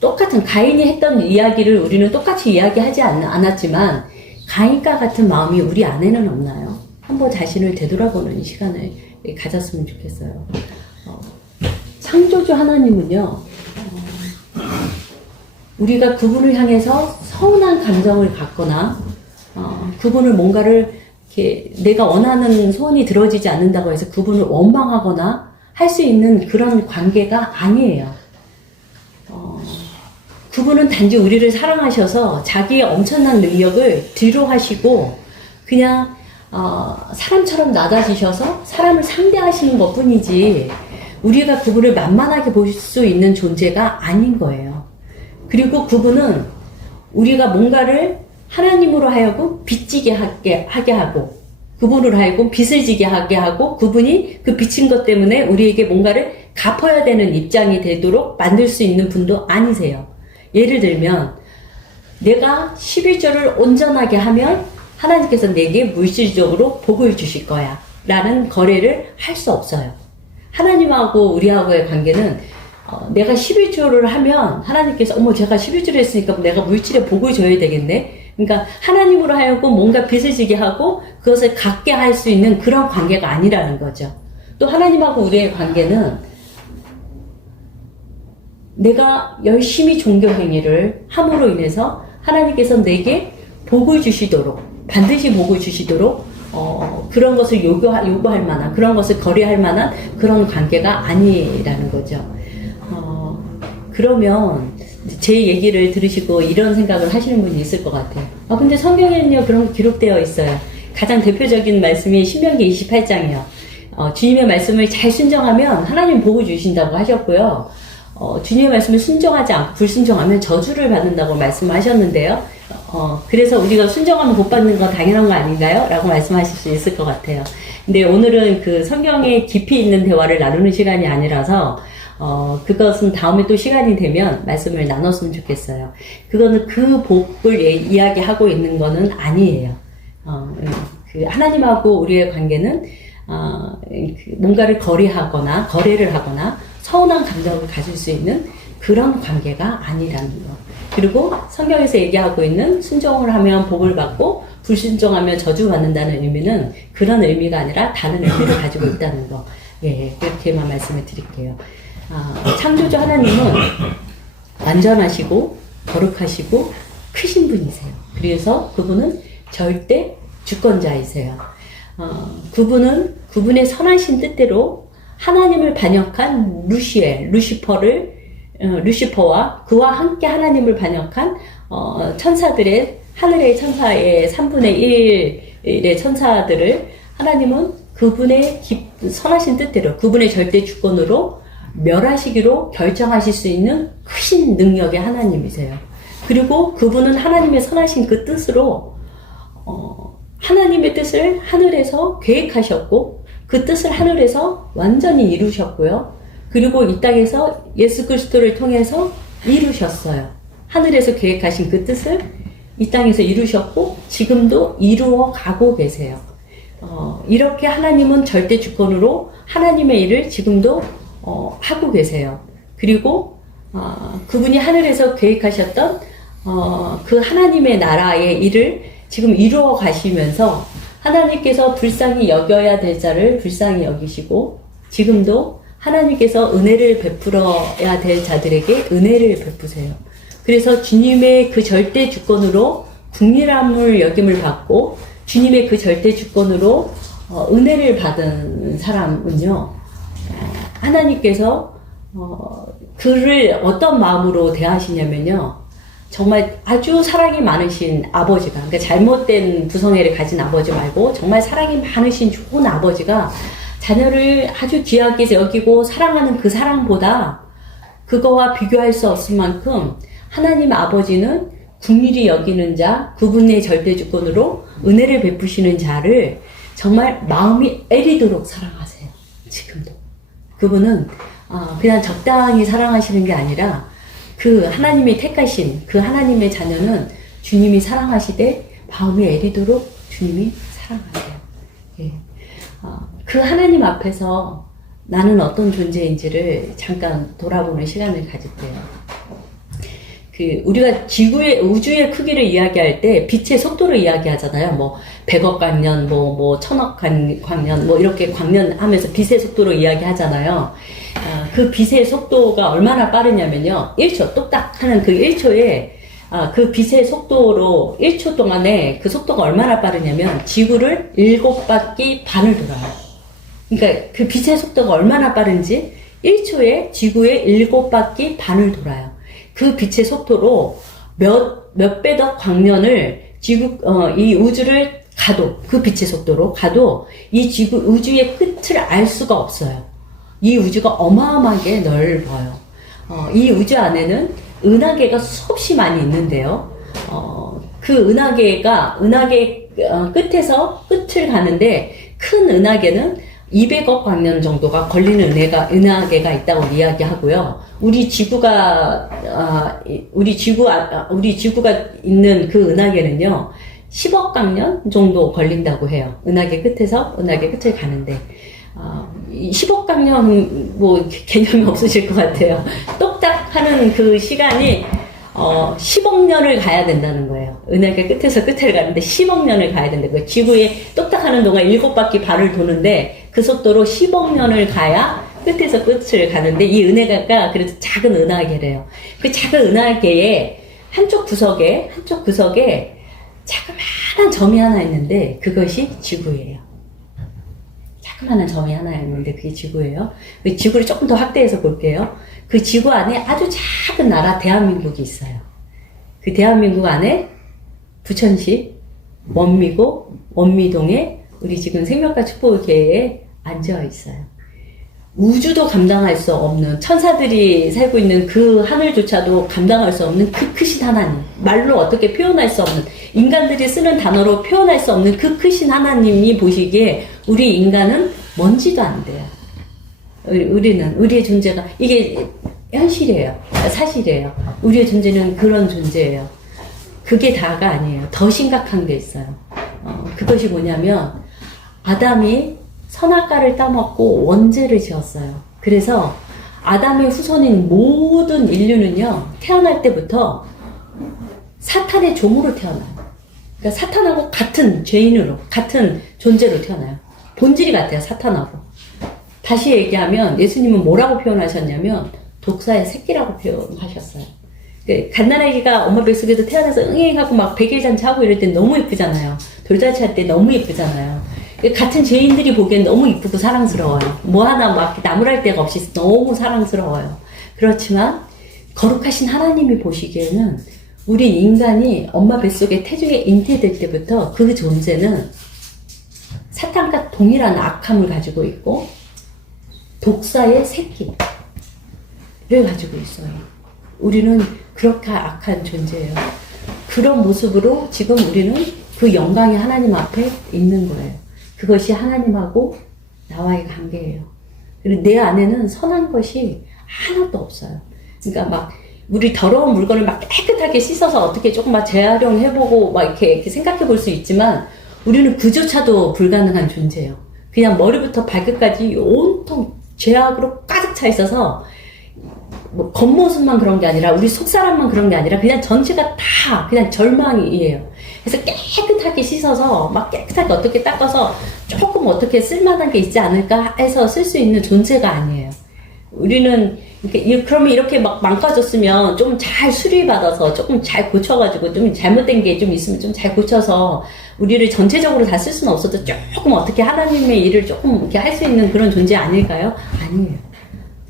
똑같은 가인이 했던 이야기를 우리는 똑같이 이야기하지 않았지만 가인과 같은 마음이 우리 안에는 없나요? 한번 자신을 되돌아보는 시간을 가졌으면 좋겠어요. 창조주 하나님은요, 우리가 그분을 향해서 서운한 감정을 갖거나 그분을 뭔가를 이렇게 내가 원하는 소원이 들어지지 않는다고 해서 그분을 원망하거나 할 수 있는 그런 관계가 아니에요. 그분은 단지 우리를 사랑하셔서 자기의 엄청난 능력을 뒤로 하시고 그냥 사람처럼 낮아지셔서 사람을 상대하시는 것 뿐이지 우리가 그분을 만만하게 볼 수 있는 존재가 아닌 거예요. 그리고 그분은 우리가 뭔가를 하나님으로 하여금 빚지게 하게 하고 그분으로 하여금 빚을 지게 하게 하고 그분이 그 빚진 것 때문에 우리에게 뭔가를 갚아야 되는 입장이 되도록 만들 수 있는 분도 아니세요. 예를 들면 내가 11조를 온전하게 하면 하나님께서 내게 물질적으로 복을 주실 거야 라는 거래를 할 수 없어요. 하나님하고 우리하고의 관계는 내가 11조를 하면 하나님께서 제가 11조를 했으니까 내가 물질에 복을 줘야 되겠네. 그러니까 하나님으로 하여금 뭔가 빚을 지게 하고 그것을 갖게 할 수 있는 그런 관계가 아니라는 거죠. 또 하나님하고 우리의 관계는 내가 열심히 종교 행위를 함으로 인해서 하나님께서 내게 복을 주시도록, 반드시 복을 주시도록 그런 것을 요구할 만한, 그런 것을 거래할 만한 그런 관계가 아니라는 거죠. 그러면 제 얘기를 들으시고 이런 생각을 하시는 분이 있을 것 같아요. 근데 성경에는요, 그런 거 기록되어 있어요. 가장 대표적인 말씀이 신명기 28장이요. 주님의 말씀을 잘 순종하면 하나님 복을 주신다고 하셨고요. 주님의 말씀을 순종하지 않고 불순종하면 저주를 받는다고 말씀하셨는데요. 그래서 우리가 순종하면 복 받는 건 당연한 거 아닌가요? 라고 말씀하실 수 있을 것 같아요. 근데 오늘은 그 성경에 깊이 있는 대화를 나누는 시간이 아니라서 그것은 다음에 또 시간이 되면 말씀을 나눴으면 좋겠어요. 그거는 그 복을 이야기하고 있는 거는 아니에요. 그 하나님하고 우리의 관계는 뭔가를 거래를 하거나 서운한 감정을 가질 수 있는 그런 관계가 아니라는 거. 그리고 성경에서 얘기하고 있는 순종을 하면 복을 받고 불순종하면 저주받는다는 의미는 그런 의미가 아니라 다른 의미를 가지고 있다는 거. 예, 그렇게만 말씀을 드릴게요. 창조주 하나님은 완전하시고 거룩하시고 크신 분이세요. 그래서 그분은 절대 주권자이세요. 그분의 선하신 뜻대로 하나님을 반역한 루시퍼와 그와 함께 하나님을 반역한 하늘의 천사의 3분의 1의 천사들을 하나님은 그분의 선하신 뜻대로 그분의 절대 주권으로 멸하시기로 결정하실 수 있는 크신 능력의 하나님이세요. 그리고 그분은 하나님의 선하신 그 뜻으로 하나님의 뜻을 하늘에서 계획하셨고 그 뜻을 하늘에서 완전히 이루셨고요. 그리고 이 땅에서 예수 그리스도를 통해서 이루셨어요. 하늘에서 계획하신 그 뜻을 이 땅에서 이루셨고 지금도 이루어 가고 계세요. 이렇게 하나님은 절대 주권으로 하나님의 일을 지금도 하고 계세요. 그리고 그분이 하늘에서 계획하셨던 그 하나님의 나라의 일을 지금 이루어 가시면서 하나님께서 불쌍히 여겨야 될 자를 불쌍히 여기시고 지금도 하나님께서 은혜를 베풀어야 될 자들에게 은혜를 베푸세요. 그래서 주님의 그 절대 주권으로 국리함을 여김을 받고 주님의 그 절대 주권으로 은혜를 받은 사람은요, 하나님께서 그를 어떤 마음으로 대하시냐면요, 정말 아주 사랑이 많으신 아버지가, 그러니까 잘못된 부성애를 가진 아버지 말고 정말 사랑이 많으신 좋은 아버지가 자녀를 아주 귀하게 여기고 사랑하는 그 사랑보다 그거와 비교할 수 없을 만큼 하나님 아버지는 긍휼히 여기는 자, 그분의 절대 주권으로 은혜를 베푸시는 자를 정말 마음이 애리도록 사랑하세요. 지금도. 그분은 그냥 적당히 사랑하시는 게 아니라 그 하나님이 택하신 그 하나님의 자녀는 주님이 사랑하시되 마음이 애리도록 주님이 사랑하세요. 예. 그 하나님 앞에서 나는 어떤 존재인지를 잠깐 돌아보는 시간을 가질게요. 우리가 우주의 크기를 이야기할 때 빛의 속도를 이야기하잖아요. 뭐 100억 광년, 뭐 1000억 광년, 뭐 이렇게 광년 하면서 빛의 속도로 이야기하잖아요. 그 빛의 속도가 얼마나 빠르냐면요. 1초, 똑딱 하는 그 1초에 그 빛의 속도로 1초 동안에 그 속도가 얼마나 빠르냐면 지구를 7바퀴 반을 돌아요. 그러니까 그 빛의 속도가 얼마나 빠른지 1초에 지구에 7바퀴 반을 돌아요. 그 빛의 속도로 몇백억 광년을 이 우주를 가도, 그 빛의 속도로 가도 이 우주의 끝을 알 수가 없어요. 이 우주가 어마어마하게 넓어요. 이 우주 안에는 은하계가 수없이 많이 있는데요. 그 은하계 끝에서 끝을 가는데 큰 은하계는 200억 광년 정도가 걸리는 은하계가 있다고 이야기하고요. 우리 지구가 있는 그 은하계는요, 10억 광년 정도 걸린다고 해요. 은하계 끝에서 은하계 끝을 가는데, 10억 광년, 개념이 없으실 것 같아요. 똑딱 하는 그 시간이, 10억 년을 가야 된다는 거예요. 은하계 끝에서 끝을 가는데 10억 년을 가야 된다는 거예요. 지구에 똑딱 하는 동안 7바퀴 반을 도는데 그 속도로 10억 년을 가야 끝에서 끝을 가는데 이 은하계가 그래도 작은 은하계래요. 그 작은 은하계의 한쪽 구석에 자그마한 점이 하나 있는데 그것이 지구예요. 자그마한 점이 하나 있는데 그게 지구예요. 그 지구를 조금 더 확대해서 볼게요. 그 지구 안에 아주 작은 나라 대한민국이 있어요. 그 대한민국 안에 부천시 원미동에 우리 지금 생명과 축복교회에 앉아 있어요. 우주도 감당할 수 없는, 천사들이 살고 있는 그 하늘조차도 감당할 수 없는 그 크신 하나님, 말로 어떻게 표현할 수 없는, 인간들이 쓰는 단어로 표현할 수 없는 그 크신 하나님이 보시기에 우리 인간은 먼지도 안 돼요. 우리의 존재가, 이게 현실이에요. 사실이에요. 우리의 존재는 그런 존재예요. 그게 다가 아니에요. 더 심각한 게 있어요. 그것이 뭐냐면, 아담이 선악과를 따먹고 원죄를 지었어요. 그래서 아담의 후손인 모든 인류는요, 태어날 때부터 사탄의 종으로 태어나요. 그러니까 사탄하고 같은 죄인으로, 같은 존재로 태어나요. 본질이 같아요, 사탄하고. 다시 얘기하면 예수님은 뭐라고 표현하셨냐면 독사의 새끼라고 표현하셨어요. 갓난아기가 엄마 뱃속에서 태어나서 응애하고 막 백일잔치하고 이럴 때 너무 예쁘잖아요. 돌잔치 할 때 너무 예쁘잖아요. 같은 죄인들이 보기엔 너무 이쁘고 사랑스러워요. 뭐 하나 막 나무랄 데가 없이 너무 사랑스러워요. 그렇지만 거룩하신 하나님이 보시기에는 우리 인간이 엄마 뱃속에 태중에 잉태될 때부터 그 존재는 사탄과 동일한 악함을 가지고 있고 독사의 새끼를 가지고 있어요. 우리는 그렇게 악한 존재예요. 그런 모습으로 지금 우리는 그 영광의 하나님 앞에 있는 거예요. 그것이 하나님하고 나와의 관계예요. 그리고 내 안에는 선한 것이 하나도 없어요. 그러니까 막 우리 더러운 물건을 막 깨끗하게 씻어서 어떻게 조금 막 재활용해보고 막 이렇게 생각해 볼 수 있지만 우리는 그조차도 불가능한 존재예요. 그냥 머리부터 발끝까지 온통 죄악으로 가득 차 있어서 뭐 겉모습만 그런 게 아니라 우리 속사람만 그런 게 아니라 그냥 전체가 다 그냥 절망이에요. 그래서 깨끗하게 씻어서 막 깨끗하게 어떻게 닦아서 조금 어떻게 쓸만한 게 있지 않을까 해서 쓸 수 있는 존재가 아니에요. 우리는 그러면 이렇게 막 망가졌으면 좀 잘 수리받아서 조금 잘 고쳐가지고 좀 잘못된 게 좀 있으면 좀 잘 고쳐서 우리를 전체적으로 다 쓸 수는 없어도 조금 어떻게 하나님의 일을 조금 이렇게 할 수 있는 그런 존재 아닐까요? 아니에요.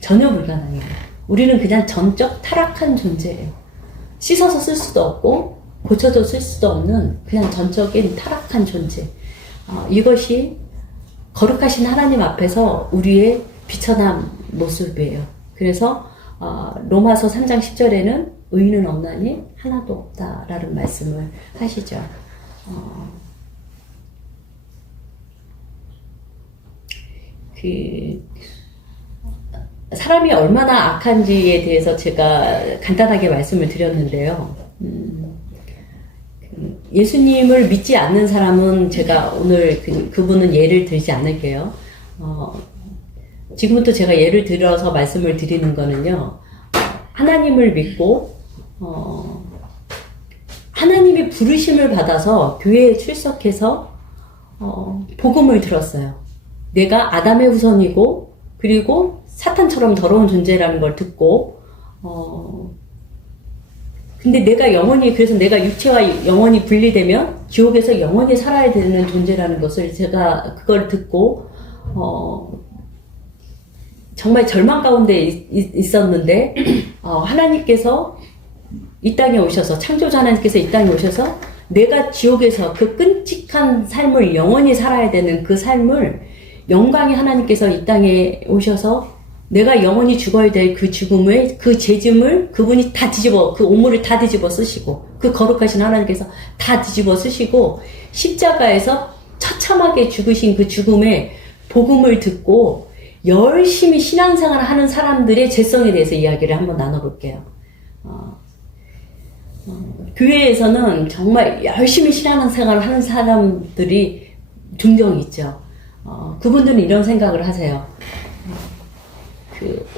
전혀 불가능해요. 우리는 그냥 전적 타락한 존재예요. 씻어서 쓸 수도 없고 고쳐도 쓸 수도 없는 그냥 전적인 타락한 존재. 이것이 거룩하신 하나님 앞에서 우리의 비천한 모습이에요. 그래서 로마서 3장 10절에는 의인은 없나니 하나도 없다라는 말씀을 하시죠. 사람이 얼마나 악한지에 대해서 제가 간단하게 말씀을 드렸는데요. 예수님을 믿지 않는 사람은 제가 오늘 그분은 예를 들지 않을게요. 지금부터 제가 예를 들어서 말씀을 드리는 거는요. 하나님을 믿고 하나님의 부르심을 받아서 교회에 출석해서 복음을 들었어요. 내가 아담의 후손이고 그리고 사탄처럼 더러운 존재라는 걸 듣고 근데 내가 영원히 그래서 내가 육체와 영원히 분리되면 지옥에서 영원히 살아야 되는 존재라는 것을 제가 그걸 듣고 정말 절망 가운데 있었는데 하나님께서 이 땅에 오셔서 창조자 하나님께서 이 땅에 오셔서 내가 지옥에서 그 끔찍한 삶을 영원히 살아야 되는 그 삶을 영광의 하나님께서 이 땅에 오셔서 내가 영원히 죽어야 될 그 죽음을, 그 죄짐을 그분이 다 뒤집어, 그 오물을 다 뒤집어 쓰시고, 그 거룩하신 하나님께서 다 뒤집어 쓰시고, 십자가에서 처참하게 죽으신 그 죽음의 복음을 듣고, 열심히 신앙생활을 하는 사람들의 죄성에 대해서 이야기를 한번 나눠볼게요. 교회에서는 정말 열심히 신앙생활을 하는 사람들이 종종 있죠. 그분들은 이런 생각을 하세요.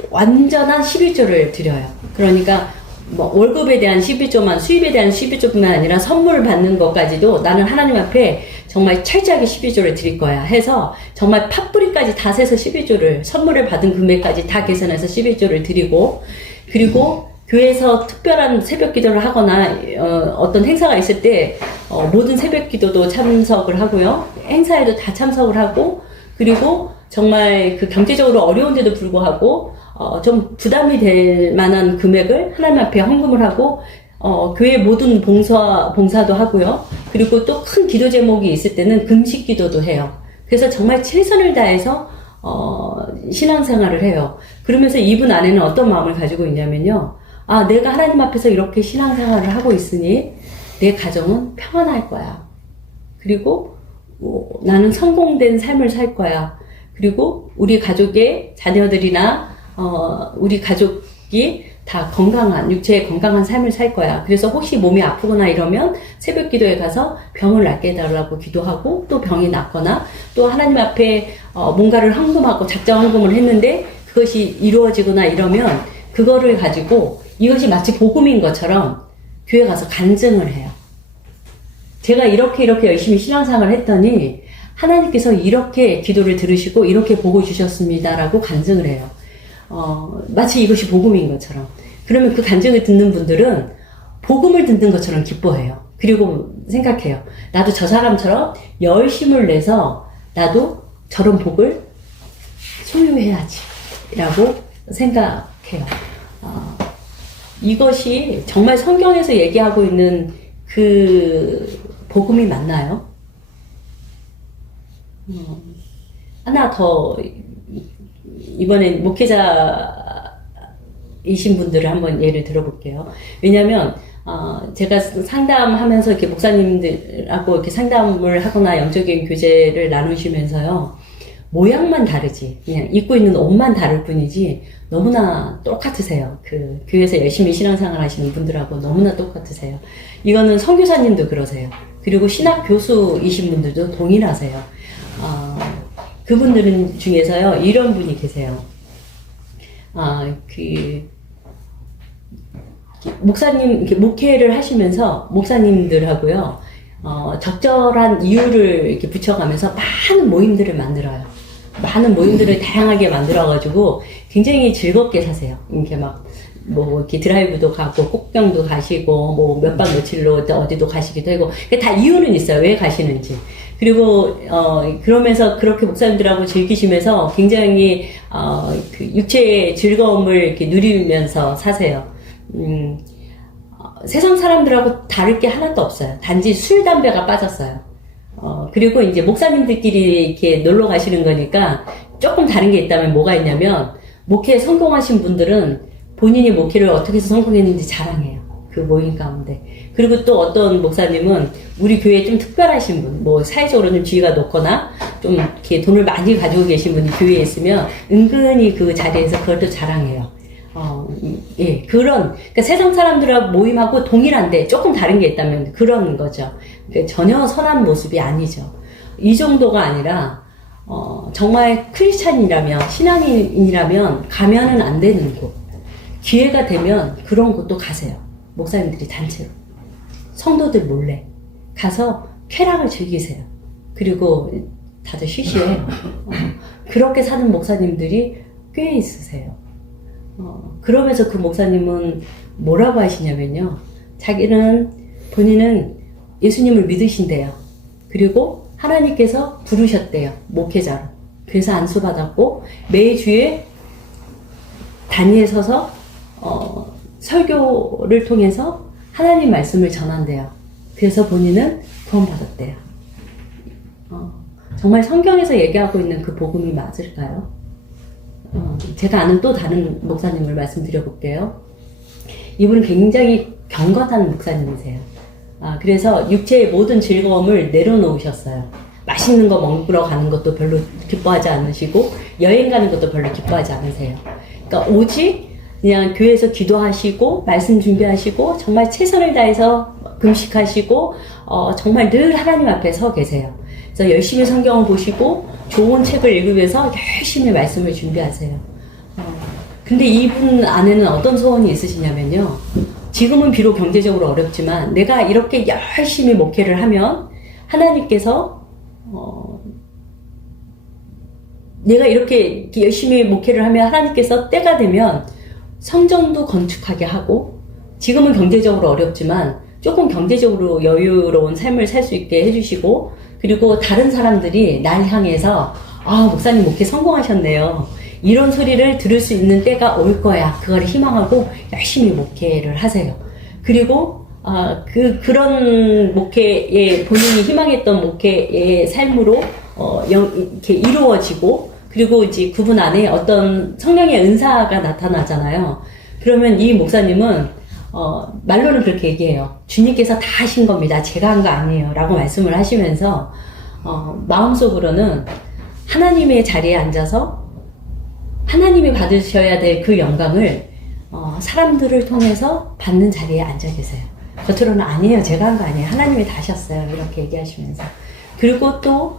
완전한 11조를 드려요. 그러니까 뭐 월급에 대한 11조만, 수입에 대한 11조뿐만 아니라 선물 받는 것까지도 나는 하나님 앞에 정말 철저하게 12조를 드릴 거야 해서 정말 팥뿌리까지 다 세서 12조를 선물을 받은 금액까지 다 계산해서 11조를 드리고, 그리고 교회에서 특별한 새벽 기도를 하거나 어떤 행사가 있을 때 모든 새벽 기도도 참석을 하고요. 행사에도 다 참석을 하고, 그리고 정말 그 경제적으로 어려운데도 불구하고 좀 부담이 될 만한 금액을 하나님 앞에 헌금을 하고 교회 모든 봉사도 하고요. 그리고 또 큰 기도 제목이 있을 때는 금식 기도도 해요. 그래서 정말 최선을 다해서 신앙생활을 해요. 그러면서 이분 안에는 어떤 마음을 가지고 있냐면요. 아, 내가 하나님 앞에서 이렇게 신앙생활을 하고 있으니 내 가정은 평안할 거야. 그리고 나는 성공된 삶을 살 거야. 그리고 우리 가족의 자녀들이나 우리 가족이 다 건강한, 육체의 건강한 삶을 살 거야. 그래서 혹시 몸이 아프거나 이러면 새벽 기도에 가서 병을 낫게 해달라고 기도하고, 또 병이 낫거나, 또 하나님 앞에 뭔가를 헌금하고 작정 헌금을 했는데 그것이 이루어지거나 이러면 그거를 가지고 이것이 마치 복음인 것처럼 교회 가서 간증을 해요. 제가 이렇게 열심히 신앙생활을 했더니 하나님께서 이렇게 기도를 들으시고 이렇게 복을 주셨습니다라고 간증을 해요. 마치 이것이 복음인 것처럼. 그러면 그 간증을 듣는 분들은 복음을 듣는 것처럼 기뻐해요. 그리고 생각해요. 나도 저 사람처럼 열심을 내서 나도 저런 복을 소유해야지 라고 생각해요. 이것이 정말 성경에서 얘기하고 있는 그 복음이 맞나요? 하나 더 이번엔 목회자이신 분들을 한번 예를 들어볼게요. 왜냐면 제가 상담하면서 이렇게 목사님들하고 이렇게 상담을 하거나 영적인 교제를 나누시면서요, 모양만 다르지, 그냥 입고 있는 옷만 다를 뿐이지 너무나 똑같으세요. 그 교회에서 열심히 신앙생활 하시는 분들하고 너무나 똑같으세요. 이거는 선교사님도 그러세요. 그리고 신학 교수이신 분들도 동일하세요. 그분들은 중에서요, 이런 분이 계세요. 목사님, 목회를 하시면서 목사님들하고요, 적절한 이유를 이렇게 붙여가면서 많은 모임들을 만들어요. 많은 모임들을 다양하게 만들어가지고 굉장히 즐겁게 사세요. 이렇게 이렇게 드라이브도 가고, 꽃병도 가시고, 몇 박 며칠로 어디도 가시기도 하고, 다 이유는 있어요. 왜 가시는지. 그리고, 그러면서 그렇게 목사님들하고 즐기시면서 굉장히, 그 육체의 즐거움을 이렇게 누리면서 사세요. 세상 사람들하고 다를 게 하나도 없어요. 단지 술, 담배가 빠졌어요. 그리고 이제 목사님들끼리 이렇게 놀러 가시는 거니까 조금 다른 게 있다면 뭐가 있냐면, 목회에 성공하신 분들은 본인이 목회를 어떻게 해서 성공했는지 자랑해요. 그 모임 가운데. 그리고 또 어떤 목사님은 우리 교회에 좀 특별하신 분, 사회적으로 좀 지위가 높거나 좀 이렇게 돈을 많이 가지고 계신 분이 교회에 있으면 은근히 그 자리에서 그걸 또 자랑해요. 예, 그러니까 세상 사람들하고 모임하고 동일한데 조금 다른 게 있다면 그런 거죠. 그러니까 전혀 선한 모습이 아니죠. 이 정도가 아니라, 정말 크리스찬이라면, 신앙인이라면 가면은 안 되는 곳. 기회가 되면 그런 곳도 가세요. 목사님들이 단체로. 성도들 몰래. 가서 쾌락을 즐기세요. 그리고 다들 쉬쉬해요. 그렇게 사는 목사님들이 꽤 있으세요. 그러면서 그 목사님은 뭐라고 하시냐면요. 본인은 예수님을 믿으신대요. 그리고 하나님께서 부르셨대요. 목회자로. 그래서 안수받았고, 매주에 단위에 서서, 설교를 통해서 하나님 말씀을 전한대요. 그래서 본인은 구원받았대요. 정말 성경에서 얘기하고 있는 그 복음이 맞을까요? 제가 아는 또 다른 목사님을 말씀드려 볼게요. 이분은 굉장히 경건한 목사님이세요. 그래서 육체의 모든 즐거움을 내려놓으셨어요. 맛있는 거 먹으러 가는 것도 별로 기뻐하지 않으시고, 여행 가는 것도 별로 기뻐하지 않으세요. 그러니까 오직 그냥 교회에서 기도하시고, 말씀 준비하시고, 정말 최선을 다해서 금식하시고, 정말 늘 하나님 앞에 서 계세요. 그래서 열심히 성경을 보시고, 좋은 책을 읽으면서 열심히 말씀을 준비하세요. 근데 이분 안에는 어떤 소원이 있으시냐면요. 지금은 비록 경제적으로 어렵지만 내가 이렇게 열심히 목회를 하면 하나님께서 내가 이렇게 열심히 목회를 하면 하나님께서 때가 되면 성전도 건축하게 하고, 지금은 경제적으로 어렵지만 조금 경제적으로 여유로운 삶을 살 수 있게 해주시고, 그리고 다른 사람들이 날 향해서 목사님 목회 성공하셨네요, 이런 소리를 들을 수 있는 때가 올 거야. 그걸 희망하고 열심히 목회를 하세요. 그리고 그런 목회에 본인이 희망했던 목회의 삶으로 이렇게 이루어지고, 그리고 이제 그분 안에 어떤 성령의 은사가 나타나잖아요. 그러면 이 목사님은 말로는 그렇게 얘기해요. 주님께서 다 하신 겁니다. 제가 한 거 아니에요. 라고 말씀을 하시면서 마음속으로는 하나님의 자리에 앉아서 하나님이 받으셔야 될 그 영광을 사람들을 통해서 받는 자리에 앉아 계세요. 겉으로는 아니에요. 제가 한 거 아니에요. 하나님이 다 하셨어요. 이렇게 얘기하시면서. 그리고 또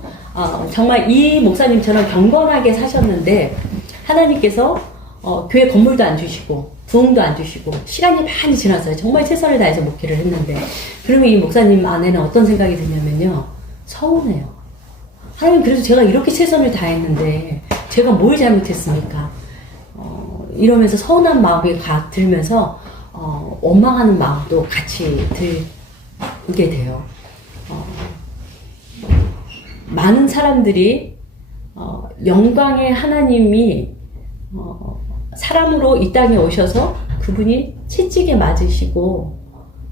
정말 이 목사님처럼 경건하게 사셨는데 하나님께서 교회 건물도 안 주시고 부흥도 안 주시고 시간이 많이 지났어요. 정말 최선을 다해서 목회를 했는데 그러면 이 목사님 안에는 어떤 생각이 드냐면요. 서운해요. 하나님 그래도 제가 이렇게 최선을 다했는데 제가 뭘 잘못했습니까? 이러면서 서운한 마음이 들면서 원망하는 마음도 같이 들게 돼요. 많은 사람들이 영광의 하나님이 사람으로 이 땅에 오셔서 그분이 채찍에 맞으시고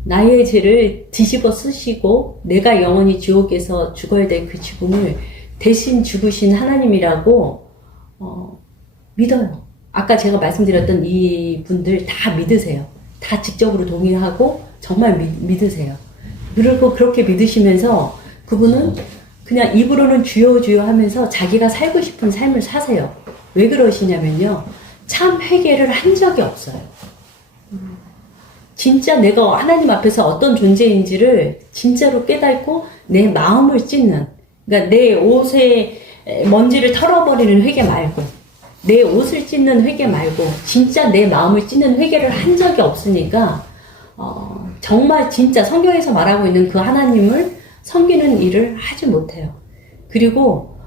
나의 죄를 뒤집어 쓰시고 내가 영원히 지옥에서 죽어야 될 그 죽음을 대신 죽으신 하나님이라고 믿어요. 아까 제가 말씀드렸던 이 분들 다 믿으세요. 다 직접으로 동의하고 정말 믿으세요. 그리고 그렇게 믿으시면서 그분은 그냥 입으로는 주여 주여 하면서 자기가 살고 싶은 삶을 사세요. 왜 그러시냐면요. 참 회개를 한 적이 없어요. 진짜 내가 하나님 앞에서 어떤 존재인지를 진짜로 깨닫고 내 마음을 찢는, 그러니까 내 옷에 먼지를 털어버리는 회개 말고 내 옷을 찢는 회개 말고 진짜 내 마음을 찢는 회개를 한 적이 없으니까 정말 진짜 성경에서 말하고 있는 그 하나님을 섬기는 일을 하지 못해요. 그리고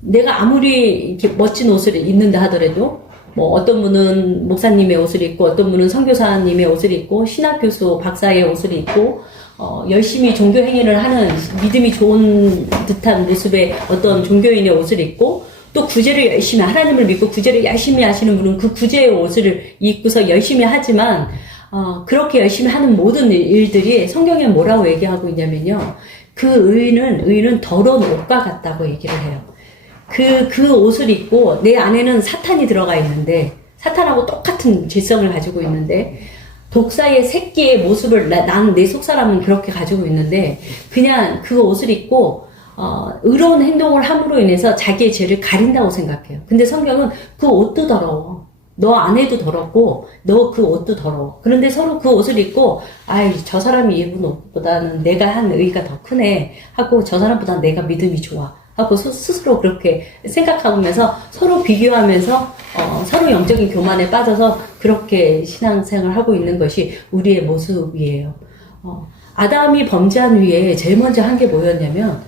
내가 아무리 이렇게 멋진 옷을 입는다 하더라도 뭐 어떤 분은 목사님의 옷을 입고 어떤 분은 선교사님의 옷을 입고 신학교수 박사의 옷을 입고 열심히 종교 행위를 하는 믿음이 좋은 듯한 모습의 어떤 종교인의 옷을 입고 또 구제를 열심히 하나님을 믿고 구제를 열심히 하시는 분은 그 구제의 옷을 입고서 열심히 하지만 그렇게 열심히 하는 모든 일들이 성경에 뭐라고 얘기하고 있냐면요. 그 의인은 더러운 옷과 같다고 얘기를 해요. 그 옷을 입고 내 안에는 사탄이 들어가 있는데 사탄하고 똑같은 죄성을 가지고 있는데 독사의 새끼의 모습을 나는 내 속사람은 그렇게 가지고 있는데 그냥 그 옷을 입고 의로운 행동을 함으로 인해서 자기의 죄를 가린다고 생각해요. 근데 성경은 그 옷도 더러워. 너 안에도 더럽고 너 그 옷도 더러워. 그런데 서로 그 옷을 입고 아이 저 사람이 입은 옷보다는 내가 한 의가 더 크네 하고 저 사람보다 내가 믿음이 좋아 하고 스스로 그렇게 생각하면서 서로 비교하면서 서로 영적인 교만에 빠져서 그렇게 신앙생활을 하고 있는 것이 우리의 모습이에요. 아담이 범죄한 후에 제일 먼저 한 게 뭐였냐면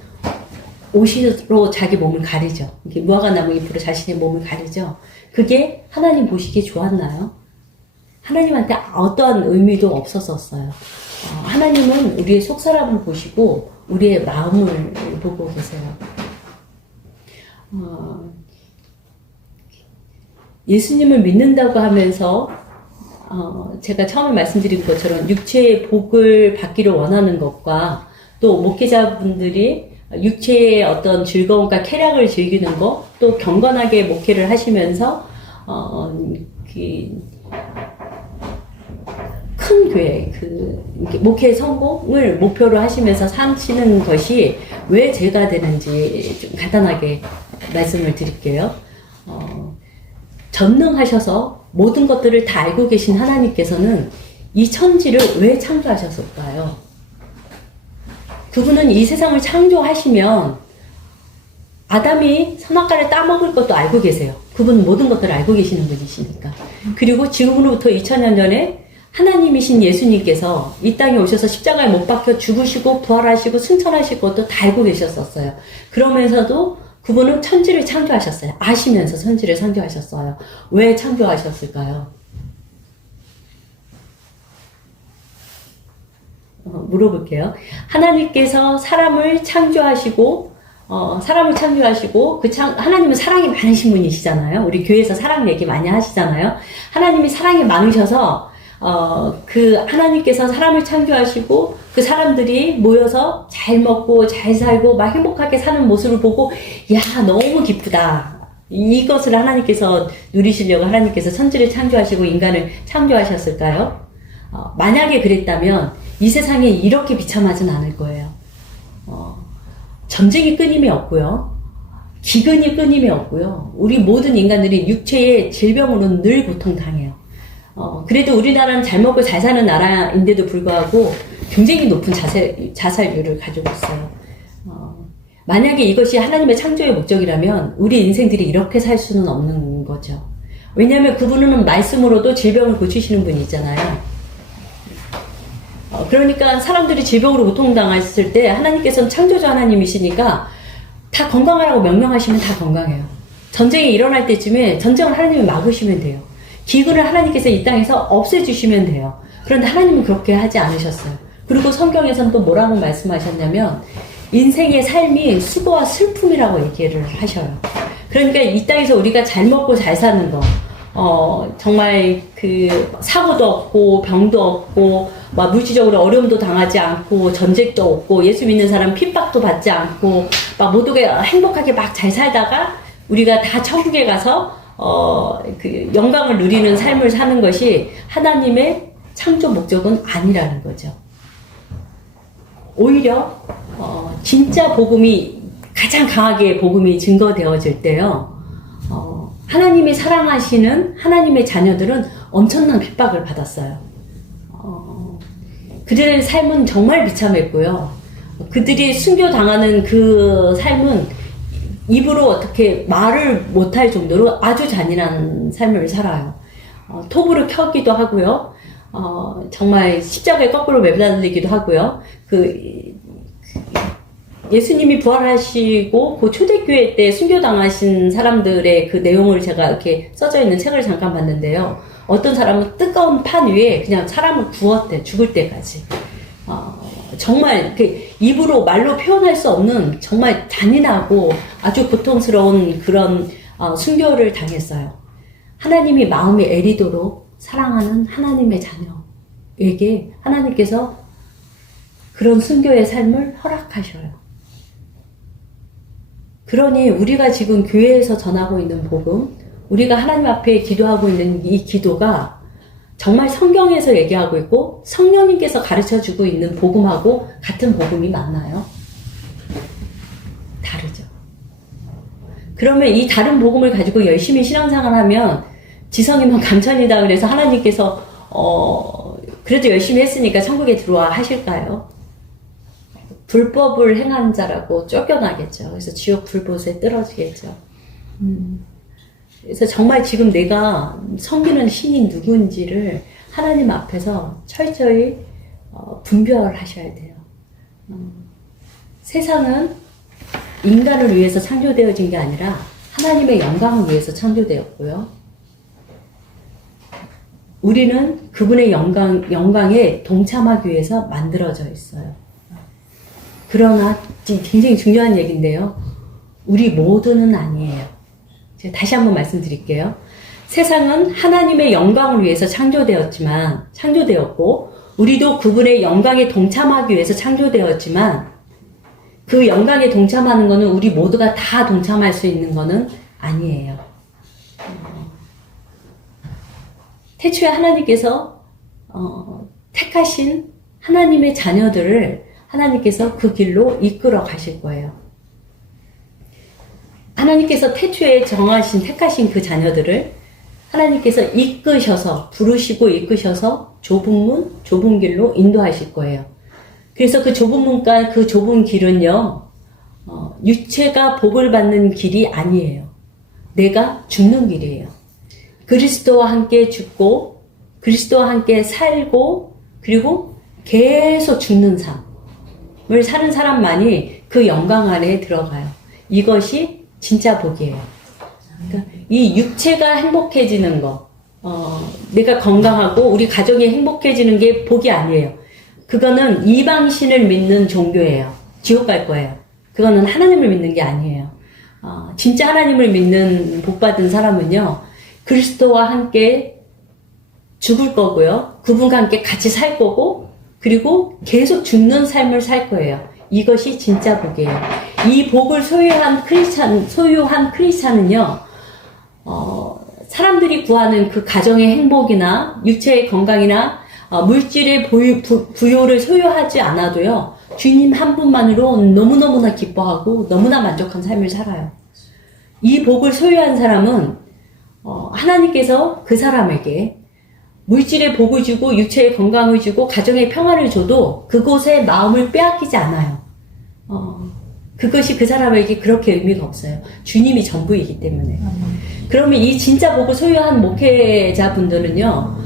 옷으로 자기 몸을 가리죠. 이렇게 무화과 나무 잎으로 자신의 몸을 가리죠. 그게 하나님 보시기에 좋았나요? 하나님한테 어떠한 의미도 없었었어요. 하나님은 우리의 속사람을 보시고 우리의 마음을 보고 계세요. 예수님을 믿는다고 하면서 제가 처음에 말씀드린 것처럼 육체의 복을 받기를 원하는 것과 또 목회자분들이 육체의 어떤 즐거움과 쾌락을 즐기는 것, 또 경건하게 목회를 하시면서 큰 교회, 목회 성공을 목표로 하시면서 사시는 것이 왜 죄가 되는지 좀 간단하게 말씀을 드릴게요. 전능하셔서 모든 것들을 다 알고 계신 하나님께서는 이 천지를 왜 창조하셨을까요? 그분은 이 세상을 창조하시면 아담이 선악과를 따먹을 것도 알고 계세요. 그분은 모든 것들을 알고 계시는 분이시니까. 그리고 지금으로부터 2000년 전에 하나님이신 예수님께서 이 땅에 오셔서 십자가에 못 박혀 죽으시고 부활하시고 승천하실 것도 다 알고 계셨었어요. 그러면서도 그분은 천지를 창조하셨어요. 아시면서 천지를 창조하셨어요. 왜 창조하셨을까요? 물어볼게요. 하나님께서 사람을 창조하시고 하나님은 사랑이 많으신 분이시잖아요. 우리 교회에서 사랑 얘기 많이 하시잖아요. 하나님이 사랑이 많으셔서 그 하나님께서 사람을 창조하시고 그 사람들이 모여서 잘 먹고 잘 살고 막 행복하게 사는 모습을 보고 야 너무 기쁘다. 이것을 하나님께서 누리시려고 하나님께서 천지를 창조하시고 인간을 창조하셨을까요? 만약에 그랬다면 이 세상에 이렇게 비참하진 않을 거예요. 전쟁이 끊임이 없고요. 기근이 끊임이 없고요. 우리 모든 인간들이 육체의 질병으로는 늘 고통당해요. 그래도 우리나라는 잘 먹고 잘 사는 나라인데도 불구하고 굉장히 높은 자살률을 가지고 있어요. 만약에 이것이 하나님의 창조의 목적이라면 우리 인생들이 이렇게 살 수는 없는 거죠. 왜냐하면 그분은 말씀으로도 질병을 고치시는 분이잖아요. 그러니까 사람들이 질병으로 고통당했을 때 하나님께서는 창조자 하나님이시니까 다 건강하라고 명령하시면 다 건강해요. 전쟁이 일어날 때쯤에 전쟁을 하나님이 막으시면 돼요. 기근을 하나님께서 이 땅에서 없애주시면 돼요. 그런데 하나님은 그렇게 하지 않으셨어요. 그리고 성경에서는 또 뭐라고 말씀하셨냐면 인생의 삶이 수고와 슬픔이라고 얘기를 하셔요. 그러니까 이 땅에서 우리가 잘 먹고 잘 사는 거 정말 그 사고도 없고 병도 없고 막 물질적으로 어려움도 당하지 않고 전쟁도 없고 예수 믿는 사람 핍박도 받지 않고 막 모두가 행복하게 막 잘 살다가 우리가 다 천국에 가서 그 영광을 누리는 삶을 사는 것이 하나님의 창조 목적은 아니라는 거죠. 오히려 진짜 복음이 가장 강하게 복음이 증거되어질 때요. 하나님이 사랑하시는 하나님의 자녀들은 엄청난 핍박을 받았어요. 그들의 삶은 정말 비참했고요. 그들이 순교당하는 그 삶은 입으로 어떻게 말을 못할 정도로 아주 잔인한 삶을 살아요. 톱으로 켜기도 하고요. 정말 십자가에 거꾸로 매달리기도 하고요. 예수님이 부활하시고 그 초대교회 때 순교당하신 사람들의 그 내용을 제가 이렇게 써져 있는 책을 잠깐 봤는데요. 어떤 사람은 뜨거운 판 위에 그냥 사람을 구웠대, 죽을 때까지. 정말 입으로 말로 표현할 수 없는 정말 잔인하고 아주 고통스러운 그런 순교를 당했어요. 하나님이 마음이 애리도록 사랑하는 하나님의 자녀에게 하나님께서 그런 순교의 삶을 허락하셔요. 그러니 우리가 지금 교회에서 전하고 있는 복음, 우리가 하나님 앞에 기도하고 있는 이 기도가 정말 성경에서 얘기하고 있고 성령님께서 가르쳐주고 있는 복음하고 같은 복음이 맞나요? 다르죠. 그러면 이 다른 복음을 가지고 열심히 신앙생활을 하면 지성이면 감천이다 그래서 하나님께서 그래도 열심히 했으니까 천국에 들어와 하실까요? 불법을 행한 자라고 쫓겨나겠죠. 그래서 지옥 불못에 떨어지겠죠. 그래서 정말 지금 내가 섬기는 신이 누구인지를 하나님 앞에서 철저히 분별하셔야 돼요. 세상은 인간을 위해서 창조되어진 게 아니라 하나님의 영광을 위해서 창조되었고요. 우리는 그분의 영광에 동참하기 위해서 만들어져 있어요. 그러나 굉장히 중요한 얘기인데요. 우리 모두는 아니에요. 제가 다시 한번 말씀드릴게요. 세상은 하나님의 영광을 위해서 창조되었고 우리도 그분의 영광에 동참하기 위해서 창조되었지만 그 영광에 동참하는 것은 우리 모두가 다 동참할 수 있는 것은 아니에요. 태초에 하나님께서 택하신 하나님의 자녀들을 하나님께서 그 길로 이끌어 가실 거예요. 하나님께서 태초에 택하신 그 자녀들을 하나님께서 이끄셔서, 부르시고 이끄셔서 좁은 문, 좁은 길로 인도하실 거예요. 그래서 그 좁은 문과 그 좁은 길은요, 육체가 복을 받는 길이 아니에요. 내가 죽는 길이에요. 그리스도와 함께 죽고, 그리스도와 함께 살고, 그리고 계속 죽는 삶을 사는 사람만이 그 영광 안에 들어가요. 이것이 진짜 복이에요. 그러니까 이 육체가 행복해지는 거, 내가 건강하고 우리 가정이 행복해지는 게 복이 아니에요. 그거는 이방신을 믿는 종교예요. 지옥 갈 거예요. 그거는 하나님을 믿는 게 아니에요. 진짜 하나님을 믿는 복받은 사람은요, 그리스도와 함께 죽을 거고요. 그분과 함께 같이 살 거고, 그리고 계속 죽는 삶을 살 거예요. 이것이 진짜 복이에요. 이 복을 소유한 크리스찬은요, 사람들이 구하는 그 가정의 행복이나 육체의 건강이나 물질의 부요를 소유하지 않아도요, 주님 한 분만으로 너무너무나 기뻐하고 너무나 만족한 삶을 살아요. 이 복을 소유한 사람은 하나님께서 그 사람에게 물질의 복을 주고 육체의 건강을 주고 가정의 평안을 줘도 그곳에 마음을 빼앗기지 않아요. 그것이 그 사람에게 그렇게 의미가 없어요. 주님이 전부이기 때문에. 그러면 이 진짜 복을 소유한 목회자분들은요,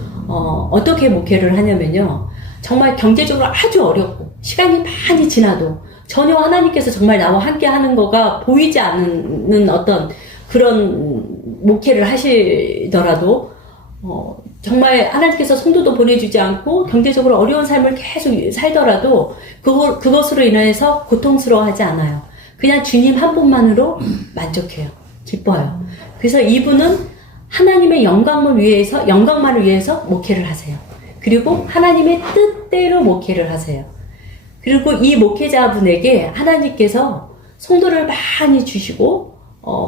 어떻게 목회를 하냐면요, 정말 경제적으로 아주 어렵고 시간이 많이 지나도 전혀 하나님께서 정말 나와 함께 하는 거가 보이지 않는 어떤 그런 목회를 하시더라도 정말 하나님께서 성도도 보내주지 않고 경제적으로 어려운 삶을 계속 살더라도 그것으로 인해서 고통스러워하지 않아요. 그냥 주님 한 분만으로 만족해요. 기뻐요. 그래서 이분은 하나님의 영광만을 위해서 목회를 하세요. 그리고 하나님의 뜻대로 목회를 하세요. 그리고 이 목회자분에게 하나님께서 성도를 많이 주시고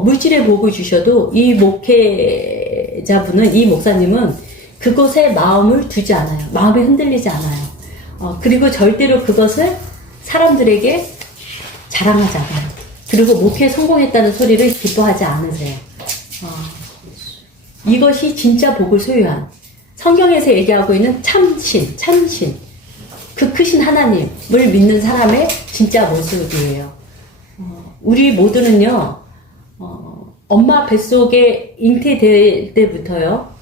물질의 복을 주셔도 이 목회자분은, 이 목사님은 그것에 마음을 두지 않아요. 마음이 흔들리지 않아요. 그리고 절대로 그것을 사람들에게 자랑하지 않아요. 그리고 목회에 성공했다는 소리를 기뻐하지 않으세요. 이것이 진짜 복을 소유한, 성경에서 얘기하고 있는 참신, 그 크신 하나님을 믿는 사람의 진짜 모습이에요. 우리 모두는요, 엄마 뱃속에 잉태될 때부터요,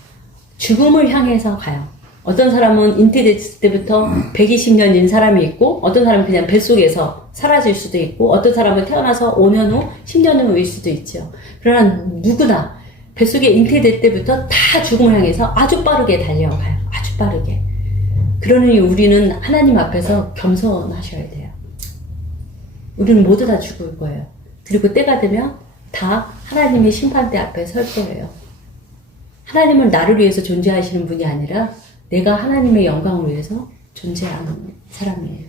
죽음을 향해서 가요. 어떤 사람은 잉태됐을 때부터 120년인 사람이 있고, 어떤 사람은 그냥 뱃속에서 사라질 수도 있고, 어떤 사람은 태어나서 5년 후, 10년 후일 수도 있죠. 그러나 누구나 뱃속에 잉태될 때부터 다 죽음을 향해서 아주 빠르게 달려가요. 아주 빠르게. 그러니 우리는 하나님 앞에서 겸손하셔야 돼요. 우리는 모두 다 죽을 거예요. 그리고 때가 되면 다 하나님의 심판대 앞에 설 거예요. 하나님은 나를 위해서 존재하시는 분이 아니라 내가 하나님의 영광을 위해서 존재하는 사람이에요.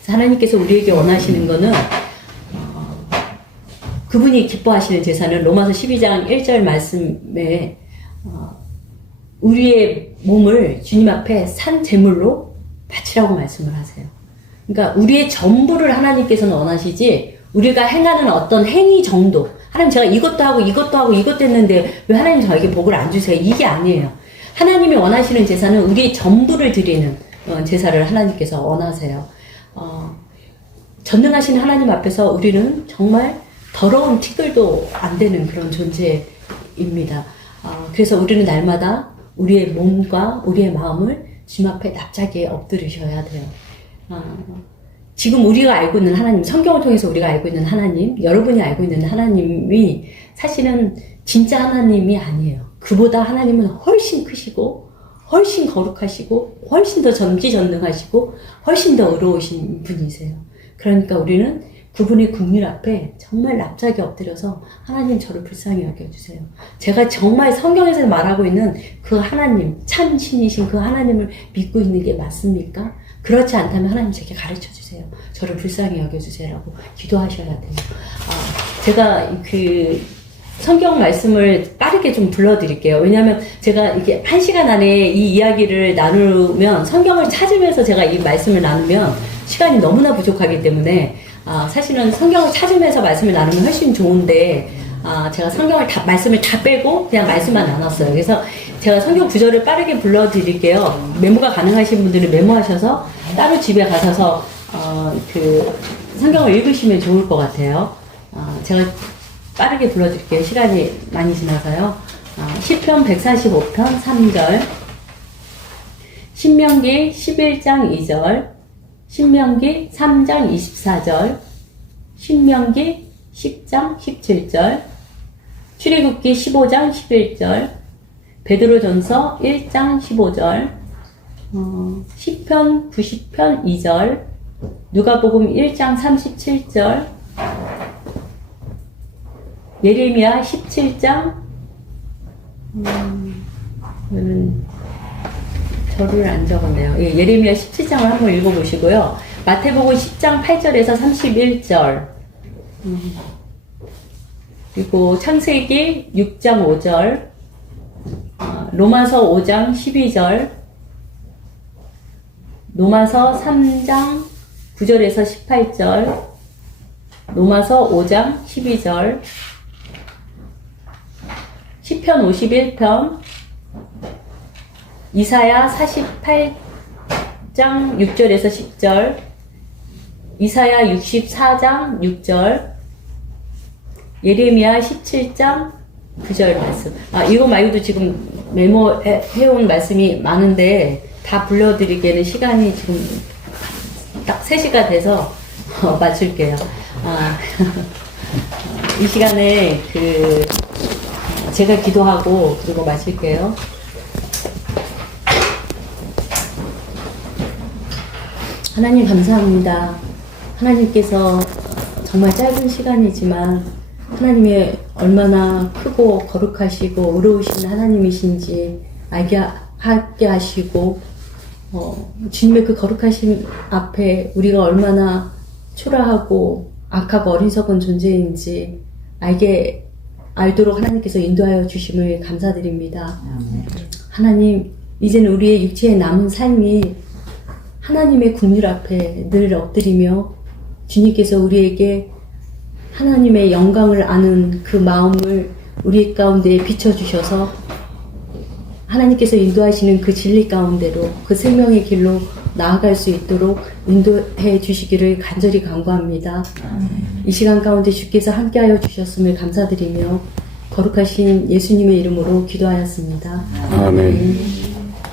그래서 하나님께서 우리에게 원하시는 거는 그분이 기뻐하시는 제사는 로마서 12장 1절 말씀에 우리의 몸을 주님 앞에 산 제물로 바치라고 말씀을 하세요. 그러니까 우리의 전부를 하나님께서는 원하시지, 우리가 행하는 어떤 행위 정도, 하나님 제가 이것도 하고 이것도 했는데 왜 하나님 저에게 복을 안 주세요? 이게 아니에요. 하나님이 원하시는 제사는 우리의 전부를 드리는 제사를 하나님께서 원하세요. 전능하신 하나님 앞에서 우리는 정말 더러운 티끌도 안 되는 그런 존재입니다. 그래서 우리는 날마다 우리의 몸과 우리의 마음을 주님 앞에 납작에 엎드리셔야 돼요. 지금 우리가 알고 있는 하나님, 성경을 통해서 우리가 알고 있는 하나님, 여러분이 알고 있는 하나님이 사실은 진짜 하나님이 아니에요. 그보다 하나님은 훨씬 크시고, 훨씬 거룩하시고, 훨씬 더 전지전능하시고, 훨씬 더 의로우신 분이세요. 그러니까 우리는 그분의 국률 앞에 정말 납작에 엎드려서 하나님 저를 불쌍히 여겨주세요. 제가 정말 성경에서 말하고 있는 그 하나님, 참 신이신 그 하나님을 믿고 있는 게 맞습니까? 그렇지 않다면 하나님 제게 가르쳐주세요. 저를 불쌍히 여겨주세요라고 기도하셔야 돼요. 제가 그 성경 말씀을 빠르게 좀 불러드릴게요. 왜냐하면 제가 이게 1시간 안에 이 이야기를 나누면, 성경을 찾으면서 제가 이 말씀을 나누면 시간이 너무나 부족하기 때문에 사실은 성경을 찾으면서 말씀을 나누면 훨씬 좋은데, 제가 말씀을 다 빼고 그냥 말씀만 나눴어요. 그래서 제가 성경 구절을 빠르게 불러드릴게요. 메모가 가능하신 분들은 메모하셔서 따로 집에 가셔서 그 성경을 읽으시면 좋을 것 같아요. 제가 빠르게 불러드릴게요. 시간이 많이 지나서요. 시편 145편 3절, 신명기 11장 2절, 신명기 3장 24절, 신명기 10장 17절, 출애굽기 15장 11절, 베드로전서 1장 15절, 시편 90편 2절, 누가복음 1장 37절, 예레미야 17장 이거는 절을 안 적었네요. 예, 예레미야 17장을 한번 읽어보시고요. 마태복음 10장 8절에서 31절, 그리고 창세기 6장 5절, 로마서 5장 12절, 로마서 3장 9절에서 18절, 로마서 5장 12절, 시편 51편, 이사야 48장 6절에서 10절, 이사야 64장 6절, 예레미야 17장 9절 말씀. 이거 말고도 지금 메모해온 말씀이 많은데 다 불러드리기에는 시간이 지금 딱 3시가 돼서 맞출게요. 이 시간에 제가 기도하고 그리고 마실게요. 하나님 감사합니다. 하나님께서 정말 짧은 시간이지만 하나님의 얼마나 크고 거룩하시고 의로우신 하나님이신지 알게 하게 하시고 주님의 그 거룩하신 앞에 우리가 얼마나 초라하고 악하고 어리석은 존재인지 알도록 하나님께서 인도하여 주심을 감사드립니다. 하나님, 이제는 우리의 육체에 남은 삶이 하나님의 국률 앞에 늘 엎드리며 주님께서 우리에게 하나님의 영광을 아는 그 마음을 우리 가운데 비춰주셔서 하나님께서 인도하시는 그 진리 가운데로 그 생명의 길로 나아갈 수 있도록 인도해 주시기를 간절히 간구합니다. 이 시간 가운데 주께서 함께하여 주셨음을 감사드리며 거룩하신 예수님의 이름으로 기도하였습니다. 아멘.